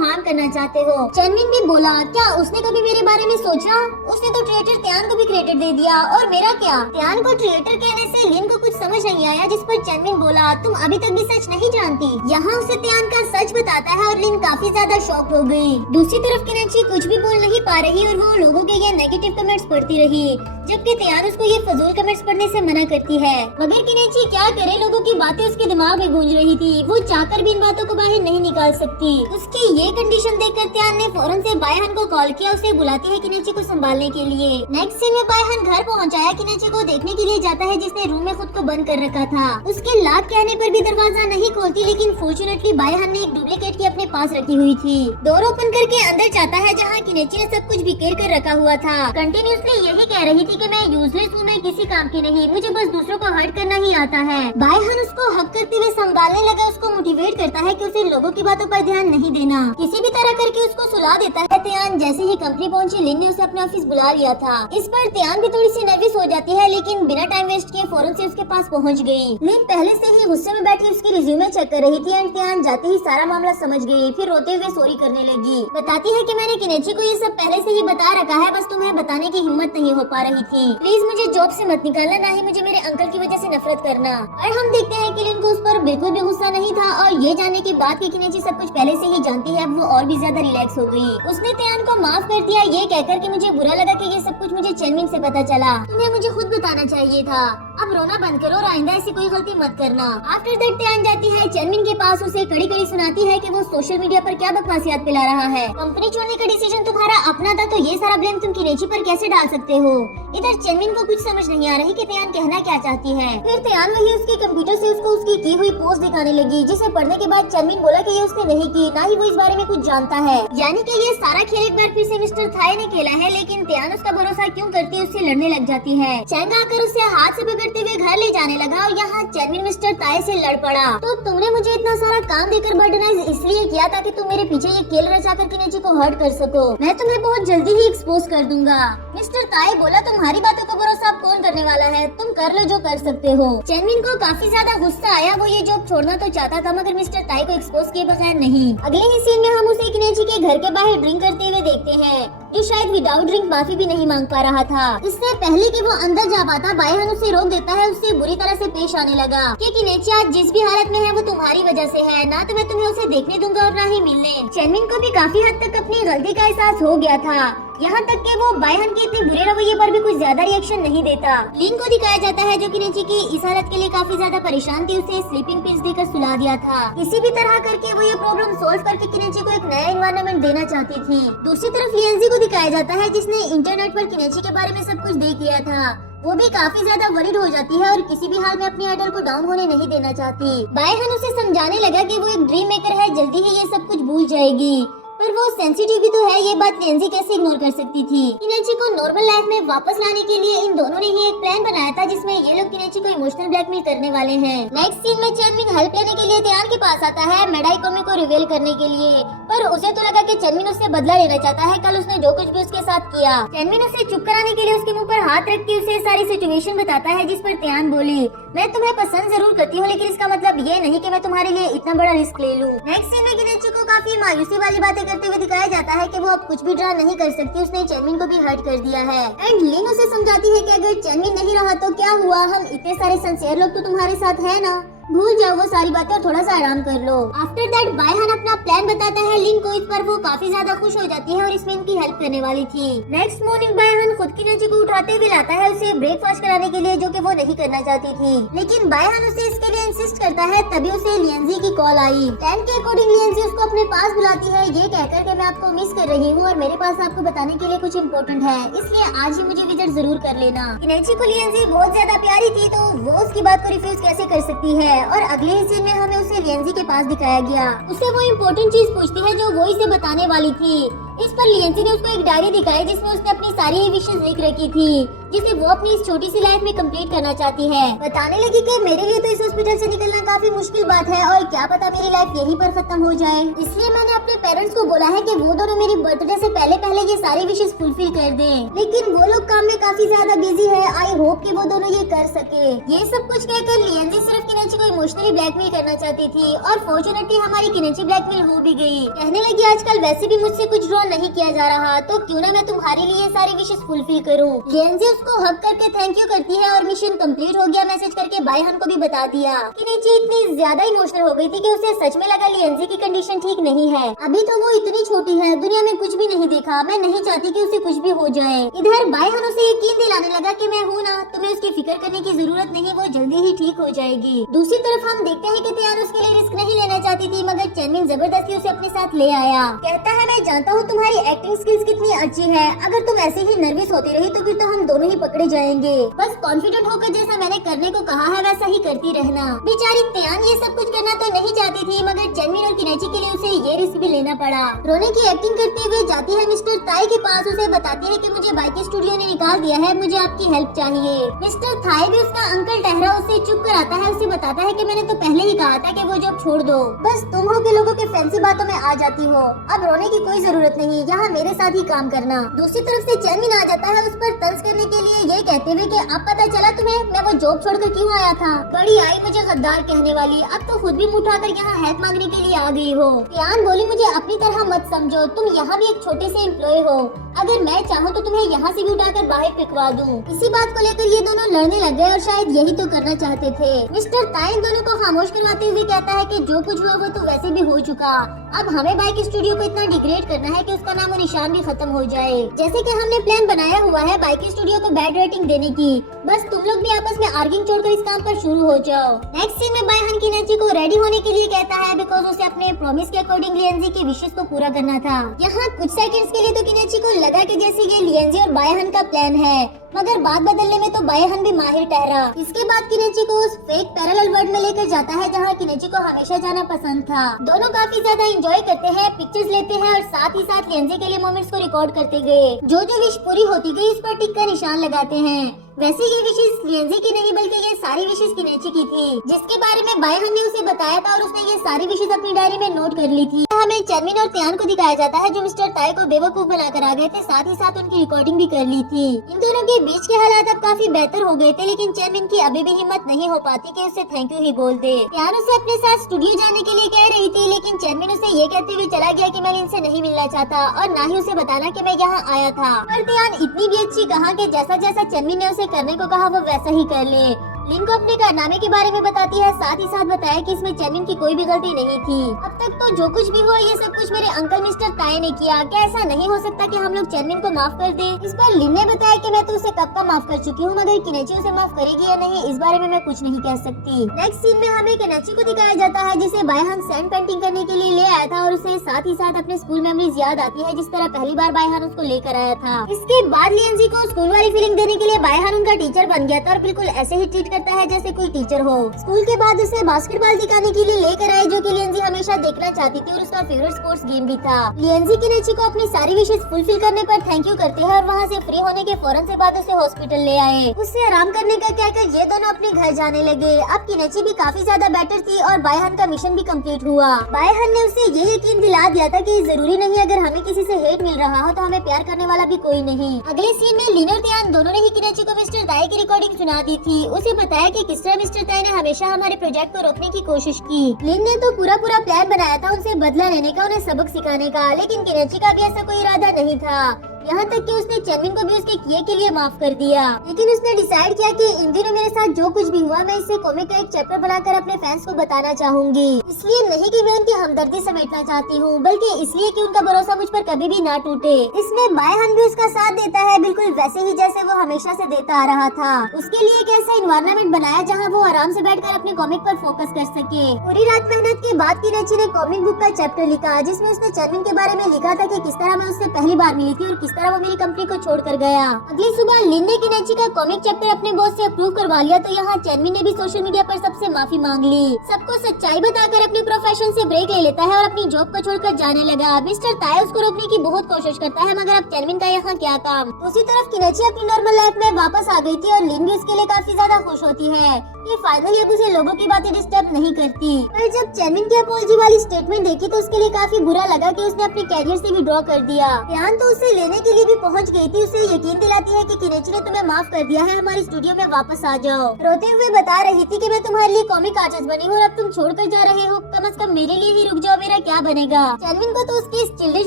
हार्म करना चाहते हो। चनमिन भी बोला क्या उसने कभी मेरे बारे में सोचा? उसने तो ट्रेटर त्यान को भी क्रेडिट दे दिया और मेरा क्या? त्यान को ट्रेटर कहने से लिन को कुछ समझ नहीं आया जिस पर चनमिन बोला तुम अभी तक भी सच नहीं जानती। यहाँ उसे त्यान का सच बताता है और लिन काफी ज्यादा शॉक हो गई। दूसरी तरफ किनेची कुछ भी बोल नहीं पा रही और वो लोगों के ये नेगेटिव कमेंट्स पढ़ती रही जबकि त्यान उसको ये फजूल कमेंट्स पढ़ने से मना करती है। मगर किनेची क्या करे, लोगों की बातें उसके दिमाग में गूंज रही थी। वो चाहकर भी इन बातों को बाहर नहीं निकाल सकती। उसकी ये कंडीशन देखकर त्यान ने फौरन से बायहन को कॉल किया। उसे बुलाती है किनेची को संभालने के लिए। नेक्स्ट सीन में बायहन घर पहुंचाया किनेची को देखने के लिए जाता है जिसने रूम में खुद को बंद कर रखा था। उसके लॉक कहने पर भी दरवाजा नहीं खोलती, लेकिन फॉर्चुनेटली बायहन ने एक डुप्लीकेट की अपने पास रखी हुई थी। डोर ओपन करके अंदर जाता है जहाँ किनेची ने सब कुछ बिखेर कर रखा हुआ था। कंटिन्यूसली यही कह रही थी कि मैं यूजलेस हूँ, मैं किसी काम की नहीं, मुझे बस दूसरों को हर्ट करना ही आता है। बायहन उसको हक करते हुए संभालने लगा, उसको मोटिवेट करता है कि उसे लोगों की बातों पर ध्यान नहीं देना, किसी भी तरह करके उसको सुला देता है। त्यान जैसे ही कंपनी पहुंची लिन ने उसे अपने ऑफिस बुला लिया था। इस पर त्यान भी थोड़ी सी नर्वस हो जाती है लेकिन बिना टाइम वेस्ट किए फौरन से उसके पास पहुंच गई। लिन पहले से ही गुस्से में बैठी उसकी रिज्यूमे चेक कर रही थी एंड त्यान जाते ही सारा मामला समझ गई। फिर रोते हुए सॉरी करने लगी। बताती है कि मैंने किनेची को ये सब पहले से ही बता रखा है, बस तुम्हें बताने की हिम्मत नहीं हो पा रही थी। प्लीज मुझे जॉब से मत निकालना, ना ही मुझे मेरे अंकल की वजह से नफरत करना। और हम देखते हैं कि लिन को उस पर बिल्कुल भी गुस्सा नहीं था और ये जानने के बाद कि किनेची सब कुछ पहले से ही जानती है, अब वो और भी ज्यादा रिलैक्स हो गई। उसने त्यान को माफ कर दिया ये कहकर कि मुझे बुरा लगा कि ये सब कुछ मुझे चनमिन से पता चला, तुम्हें मुझे खुद बताना चाहिए था। अब रोना बंद करो और आइंदा ऐसी कोई गलती मत करना। आफ्टर दैट त्यान जाती है चनमिन के पास, उसे कड़ी कड़ी सुनाती है कि वो सोशल मीडिया पर क्या बकवासियात फैला रहा है। कंपनी छोड़ने का डिसीजन तुम्हारा अपना था तो ये सारा ब्लेम तुम किनेची पर कैसे डाल सकते हो? इधर चनमिन को कुछ समझ नहीं आ रही कि त्यान कहना क्या चाहती है। फिर त्यान वही उसके कंप्यूटर से उसको उसकी की हुई पोस्ट दिखाने लगी जिसे पढ़ने के बाद चनमिन बोला कि ये उसने नहीं की, ना ही वो इस बारे में कुछ जानता है। यानी कि ये सारा खेल एक बार फिर से मिस्टर थाई ने खेला है, लेकिन त्यान उसका भरोसा क्यों करती है, उससे लड़ने लग जाती है। चैंग आकर उसे हाथ से पकड़ते हुए घर ले जाने लगा और यहाँ चनमिन मिस्टर ताई से लड़ पड़ा। तो तुमने मुझे इतना सारा काम देकर बर्डनाइज इसलिए किया ताकि तुम मेरे पीछे ये खेल रचाकर किनेची को हर्ट कर सको। मैं तुम्हें बहुत जल्दी ही एक्सपोज कर दूंगा। मिस्टर ताई बोला तुम्हारी बातों का भरोसा अब कौन करने वाला है, तुम कर लो जो कर सकते हो। चनमिन को काफी ज्यादा गुस्सा आया, वो ये जॉब छोड़ना तो चाहता था मगर मिस्टर ताई को एक्सपोज किए बगैर नहीं। अगले ही सीन में हम उसे किनेची के घर के बाहर ड्रिंक करते हुए देखते हैं, जो शायद विदाउट ड्रिंक माफी भी नहीं मांग पा रहा था। इससे पहले कि वो अंदर जा पाता बायहन उसे रोक देता है, उससे बुरी तरह से पेश आने लगा कि किनेची आज जिस भी हालत में है वो तुम्हारी वजह से है, ना तो मैं तुम्हें उसे देखने दूंगा और ना ही मिलने। चनमिन को भी काफी हद तक अपनी गलती का एहसास हो गया था, यहाँ तक कि वो बायहन के इतने बुरे रवैये पर भी कुछ ज्यादा रिएक्शन नहीं देता। लिन को दिखाया जाता है जो किनेची की इस हालत के लिए काफी ज्यादा परेशान थी, उसे स्लीपिंग पिल्स देकर सुला दिया था। किसी भी तरह करके वो ये प्रॉब्लम सॉल्व करके किनेची को एक नया एनवायरनमेंट देना चाहती थी। दूसरी तरफ लियंजी को दिखाया जाता है जिसने इंटरनेट पर किनेची के बारे में सब कुछ देख लिया था। वो भी काफी ज्यादा वरीड हो जाती है और किसी भी हाल में अपनी आइडल को डाउन होने नहीं देना चाहती। बायहन उसे समझाने लगा कि वो एक ड्रीम मेकर है, जल्दी ही ये सब कुछ भूल जाएगी। पर वो सेंसिटिव भी तो है, ये बात लिएंजी कैसे इग्नोर कर सकती थी। किनेची को नॉर्मल लाइफ में वापस लाने के लिए इन दोनों ने ही एक प्लान बनाया था जिसमें ये लोग किनेची को इमोशनल ब्लैकमेल करने वाले हैं। नेक्स्ट सीन में चेनमिन हेल्प लेने के लिए त्यान के पास आता है मेडाई कोमी को रिवील करने के लिए, पर उसे तो लगा कि चेनमिन उससे बदला लेना चाहता है कल उसने जो कुछ भी उसके साथ किया। चेनमिन उसे चुप कराने के लिए उसके मुंह पर हाथ रख के उसे सारी सिचुएशन बताता है, जिस पर त्यान बोली, मैं तुम्हें पसंद जरूर करती हूँ लेकिन इसका मतलब ये नहीं कि मैं तुम्हारे लिए इतना बड़ा रिस्क ले लूँ। नेक्स्ट सीन में किनेची को काफी मायूसी वाली बातें करते हुए दिखाया जाता है कि वो अब कुछ भी ड्रा नहीं कर सकती, उसने चेनमिन को भी हर्ट कर दिया है। एंड लिन उसे समझाती है कि अगर चेनमिन नहीं रहा तो क्या हुआ, हम इतने सारे सिंसियर लोग तो तुम्हारे साथ है ना, भूल जाओ वो सारी बातें और थोड़ा सा आराम कर लो। आफ्टर दैट बायहान अपना प्लान बताता है लिन को, इस पर वो काफी ज्यादा खुश हो जाती है और इसमें इनकी हेल्प करने वाली थी। नेक्स्ट मॉर्निंग बायहान खुद किनेची को उठाते हुए लाता है उसे ब्रेकफास्ट कराने के लिए, जो कि वो नहीं करना चाहती थी, लेकिन बायहान उसे इसके लिए इंसिस्ट करता है। तभी उसे लिएंजी की कॉल आई। प्लान के अकॉर्डिंग लिएंजी उसको अपने पास बुलाती है, ये कहकर के मैं आपको मिस कर रही हूँ और मेरे पास आपको बताने के लिए कुछ इम्पोर्टेंट है, इसलिए आज ही मुझे विजिट जरूर कर लेना। किनेची को लिएंजी बहुत ज्यादा प्यारी थी तो वो उसकी बात को रिफ्यूज कैसे कर सकती है, और अगले में हमें उसे लिएंजी के पास दिखाया गया। उसे वो इम्पोर्टेंट चीज पूछती है जो वो इसे बताने वाली थी। इस पर लिएंजी ने उसको एक डायरी दिखाई जिसमें उसने अपनी सारी विशेष लिख रखी थी, जिसे वो अपनी इस छोटी सी लाइफ में कंप्लीट करना चाहती है। बताने लगी कि मेरे लिए तो इस हॉस्पिटल से निकलना काफी मुश्किल बात है और क्या पता मेरी लाइफ यहीं पर खत्म हो जाए, इसलिए मैंने अपने पेरेंट्स को बोला है कि वो दोनों मेरी बर्थडे से पहले ये सारी विशेष फुलफिल कर दें, लेकिन वो लोग काम में काफी ज्यादा बिजी है। आई होप कि वो दोनों ये कर सके। ये सब कुछ कहकर लिएंजी सिर्फ किनेची को इमोशनली ब्लैकमेल करना चाहती थी और फॉर्चुनेटली हमारी किनेची ब्लैकमेल हो भी गई। कहने लगी आजकल वैसे भी मुझसे कुछ ड्रॉ नहीं किया जा रहा तो क्यों ना मैं तुम्हारे लिए सारी विशेष फुलफिल करूं। लिएंजी उसको हक करके थैंक यू करती है और मिशन कंप्लीट हो गया मैसेज करके बायहान को भी बता दिया। किनेची इतनी ज्यादा इमोशनल हो गई थी कि उसे सच में लगा लिएंजी की कंडीशन ठीक नहीं है। अभी तो वो इतनी छोटी है, दुनिया में कुछ भी नहीं देखा, मैं नहीं चाहती कि उसे कुछ भी हो जाए। इधर बायहान उसे यकीन दिलाने लगा कि मैं हूँ ना, तुम्हें उसकी फिक्र करने की जरूरत नहीं, वो जल्दी ही ठीक हो जाएगी। दूसरी तरफ हम देखते हैं कि त्यान उसके लिए रिस्क नहीं लेना चाहती थी, मगर चेनमिन जबरदस्ती उसे अपने साथ ले आया। कहता है मैं जानता हूँ तुम्हारी एक्टिंग स्किल्स कितनी अच्छी है, अगर तुम ऐसे ही नर्वस होती रही तो फिर तो हम दोनों ही पकड़े जाएंगे। बस कॉन्फिडेंट होकर जैसा मैंने करने को कहा है वैसा ही करती रहना। बेचारी त्यान ये सब कुछ करना तो नहीं चाहती थी, मगर चेनमिन और किनेची के लिए उसे ये रिस्क भी लेना पड़ा। रोने की एक्टिंग करते हुए जाती है मिस्टर ताई के पास, उसे बताती है कि मुझे बाइक स्टूडियो ने निकाल दिया है, मुझे आपकी हेल्प चाहिए। मिस्टर थाई भी उसका अंकल टहरा उसे चुप कराता है, उसे बताता है कि मैंने तो पहले ही कहा था कि वो जॉब छोड़ दो, बस तुम हो के लोगों के फैंसी बातों में आ जाती हो, अब रोने की कोई जरूरत नहीं, यहाँ मेरे साथ ही काम करना। दूसरी तरफ से चेनमिन आ जाता है उस पर तंज करने के लिए, ये कहते हुए कि अब पता चला तुम्हें मैं वो जॉब छोड़कर क्यों आया था, बड़ी आई मुझे गद्दार कहने वाली, अब तो खुद भी मुंह उठाकर यहाँ हेल्प मांगने के लिए आ गई हो। त्यान बोली मुझे अपनी तरह मत समझो, तुम यहाँ भी एक छोटे से एम्प्लॉय हो, अगर मैं चाहूँ तो तुम्हें यहाँ से भी उठाकर बाहर फेंकवा दूँ। इसी बात को लेकर ये दोनों लड़ने लग गए और शायद यही तो करना चाहते थे। मिस्टर ताई दोनों को खामोश करवाते हुए कहता है कि जो कुछ हुआ वो तो वैसे भी हो चुका, अब हमें बाइक स्टूडियो को इतना डिग्रेड करना है कि उसका नाम और निशान भी खत्म हो जाए। जैसे कि हमने प्लान बनाया हुआ है बाइक स्टूडियो को बैड रेटिंग देने की, बस तुम लोग भी आपस में आर्गिंग छोड़कर इस काम पर शुरू हो जाओ। नेक्स्ट सीन में बायहान किनेची को रेडी होने के लिए कहता है, बिकॉज उसे अपने प्रॉमिस के अकॉर्डिंग लिएंजी की विशेष को पूरा करना था। यहाँ कुछ सेकंड्स के लिए तो किनेची को लगा कि जैसे ये लिएंजी और बायहान का प्लान है, मगर बात बदलने में तो बायहान भी माहिर ठहरा। इसके बाद किनेची को उस फेक पैरेलल वर्ल्ड में लेकर जाता है जहाँ किनेची को हमेशा जाना पसंद था। दोनों काफी ज्यादा एंजॉय करते हैं, पिक्चर्स लेते हैं और साथ ही साथ लिएंजी के लिए मोमेंट्स को रिकॉर्ड करते गए। जो विश पूरी होती गई इस पर टिक का निशान लगाते हैं। वैसे ये विशेष लिएंजी की नहीं बल्कि ये सारी विशेष किनेची की थी, जिसके बारे में बायहान ने उसे बताया था और उसने ये सारी विशेष अपनी डायरी में नोट कर ली थी। हमें चेनमिन और त्यान को दिखाया जाता है जो मिस्टर ताई को बेवकूफ बनाकर आ गए थे, साथ ही साथ उनकी रिकॉर्डिंग भी कर ली थी। इन दोनों के बीच के हालात अब काफी बेहतर हो गए थे, लेकिन चेनमिन की अभी भी हिम्मत नहीं हो पाती कि उसे थैंक यू ही बोल दे। त्यान उसे अपने साथ स्टूडियो जाने के लिए कह रही थी, लेकिन चेनमिन उसे ये कहते हुए चला गया कि मैं इनसे नहीं मिलना चाहता और न ही उसे बताना कि मैं यहाँ आया था। पर त्यान इतनी भी अच्छी कहा कि जैसा जैसा चेनमिन ने उसे करने को कहा वो वैसा ही कर ले। लिन को अपने कारनामे के बारे में बताती है, साथ ही साथ बताया कि इसमें चेनमिन की कोई भी गलती नहीं थी। अब तक तो जो कुछ भी हुआ ये सब कुछ मेरे अंकल मिस्टर ताई ने किया, क्या ऐसा नहीं हो सकता कि हम लोग चेनमिन को माफ कर दें? इस पर लिन ने बताया कि मैं तो उसे कब का माफ कर चुकी हूँ, मगर किनेची उसे माफ करेगी या नहीं इस बारे में मैं कुछ नहीं कह सकती। नेक्स्ट सीन में हमें किनेची को दिखाया जाता है जिसे बायहान सैंड पेंटिंग करने के लिए ले आया था और उसे साथ ही साथ अपने स्कूल मेमोरीज याद आती है जिस तरह पहली बार बायहान उसको लेकर आया था। इसके बाद लिएंजी को स्कूल वाली फीलिंग देने के लिए बायहान उनका टीचर बन गया था और बिल्कुल ऐसे ही ट्रीट करता है जैसे कोई टीचर हो। स्कूल के बाद उसे बास्केटबॉल दिखाने के लिए लेकर आए, जो कि लिएंजी हमेशा देखना चाहती थी और उसका फेवरेट स्पोर्ट्स गेम भी था। लिएंजी केनेची को अपनी सारी विशेष फुलफिल करने पर थैंक यू करते हैं और वहाँ से फ्री होने के फौरन से बाद उसे हॉस्पिटल ले आए। उससे आराम करने का कहकर ये दोनों अपने घर जाने लगे। अब केनेची भी काफी ज्यादा बेटर थी और बायहान का मिशन भी कंप्लीट हुआ। बायहान ने उसे ये यकीन दिला दिया था कि जरूरी नहीं अगर हमें किसी से हेट मिल रहा हो तो हमें प्यार करने वाला भी कोई नहीं। अगले सीन में लिन और त्यान दोनों ने ही केनेची को मिस्टर ताई की रिकॉर्डिंग सुना दी थी। उसे बताया कि किस तरह मिस्टर ताई ने हमेशा हमारे प्रोजेक्ट को रोकने की कोशिश की। लिन ने तो पूरा प्लान बनाया था उनसे बदला लेने का, उन्हें सबक सिखाने का, लेकिन केनेची का भी ऐसा कोई इरादा नहीं था। यहाँ तक कि उसने चेनविन को भी उसके किए के लिए माफ कर दिया। लेकिन उसने डिसाइड किया कि इन दिनों मेरे साथ जो कुछ भी हुआ मैं इससे कॉमिक का एक चैप्टर बनाकर अपने फैंस को बताना चाहूंगी। इसलिए नहीं कि मैं उनकी हमदर्दी समेटना चाहती हूँ, बल्कि इसलिए कि उनका भरोसा मुझ पर कभी भी ना टूटे। इसमें बायहान भी उसका साथ देता है, बिल्कुल वैसे ही जैसे वो हमेशा से देता आ रहा था। उसके लिए एक ऐसा एनवायरनमेंट बनाया जहाँ वो आराम से बैठकर अपने कॉमिक पर फोकस कर सके। पूरी रात मेहनत के बाद केनेची ने कॉमिक बुक का चैप्टर लिखा, जिसमें उसने चेनविन के बारे में लिखा था कि किस तरह मैं उससे पहली बार मिली थी और किस तरह वो मेरी कंपनी को छोड़कर गया। अगली सुबह लिन ने केनेची का कॉमिक चैप्टर अपने बॉस से अप्रूव करवा लिया, तो यहाँ चेनविन ने भी सोशल मीडिया पर सबसे माफी मांग ली। सबको सच्चाई बताकर अपने प्रोफेशन से ब्रेक ले लेता है और अपनी जॉब को छोड़कर जाने लगा। मिस्टर ताई उसको रोकने की बहुत कोशिश करता है, मगर अब चेनविन का यहाँ क्या काम। दूसरी तरफ केनेची अपनी नॉर्मल लाइफ में वापस आ गई थी और लिन भी उसके लिए काफी ज्यादा खुश होती है कि फाइनली अब उसे लोगों की बातें डिस्टर्ब नहीं करती। पर जब चेनविन की अपॉलजी वाली स्टेटमेंट देखी तो उसके लिए काफी बुरा लगा कि उसने अपने कैरियर से विड्रॉ कर दिया। ध्यान तो उसे लेने के लिए भी पहुंच गई थी। उसे यकीन दिलाती है कि केनेची ने तुम्हें माफ कर दिया है, हमारे स्टूडियो में वापस आ जाओ। रोते हुए बता रही थी कि मैं तुम्हारे लिए कॉमिक आर्टिस्ट बनी हूँ और अब तुम छोड़कर जा रहे हो, कम से कम मेरे लिए ही रुक जाओ, मेरा क्या बनेगा। चेनविन को तो उसकी इस चिल्डिश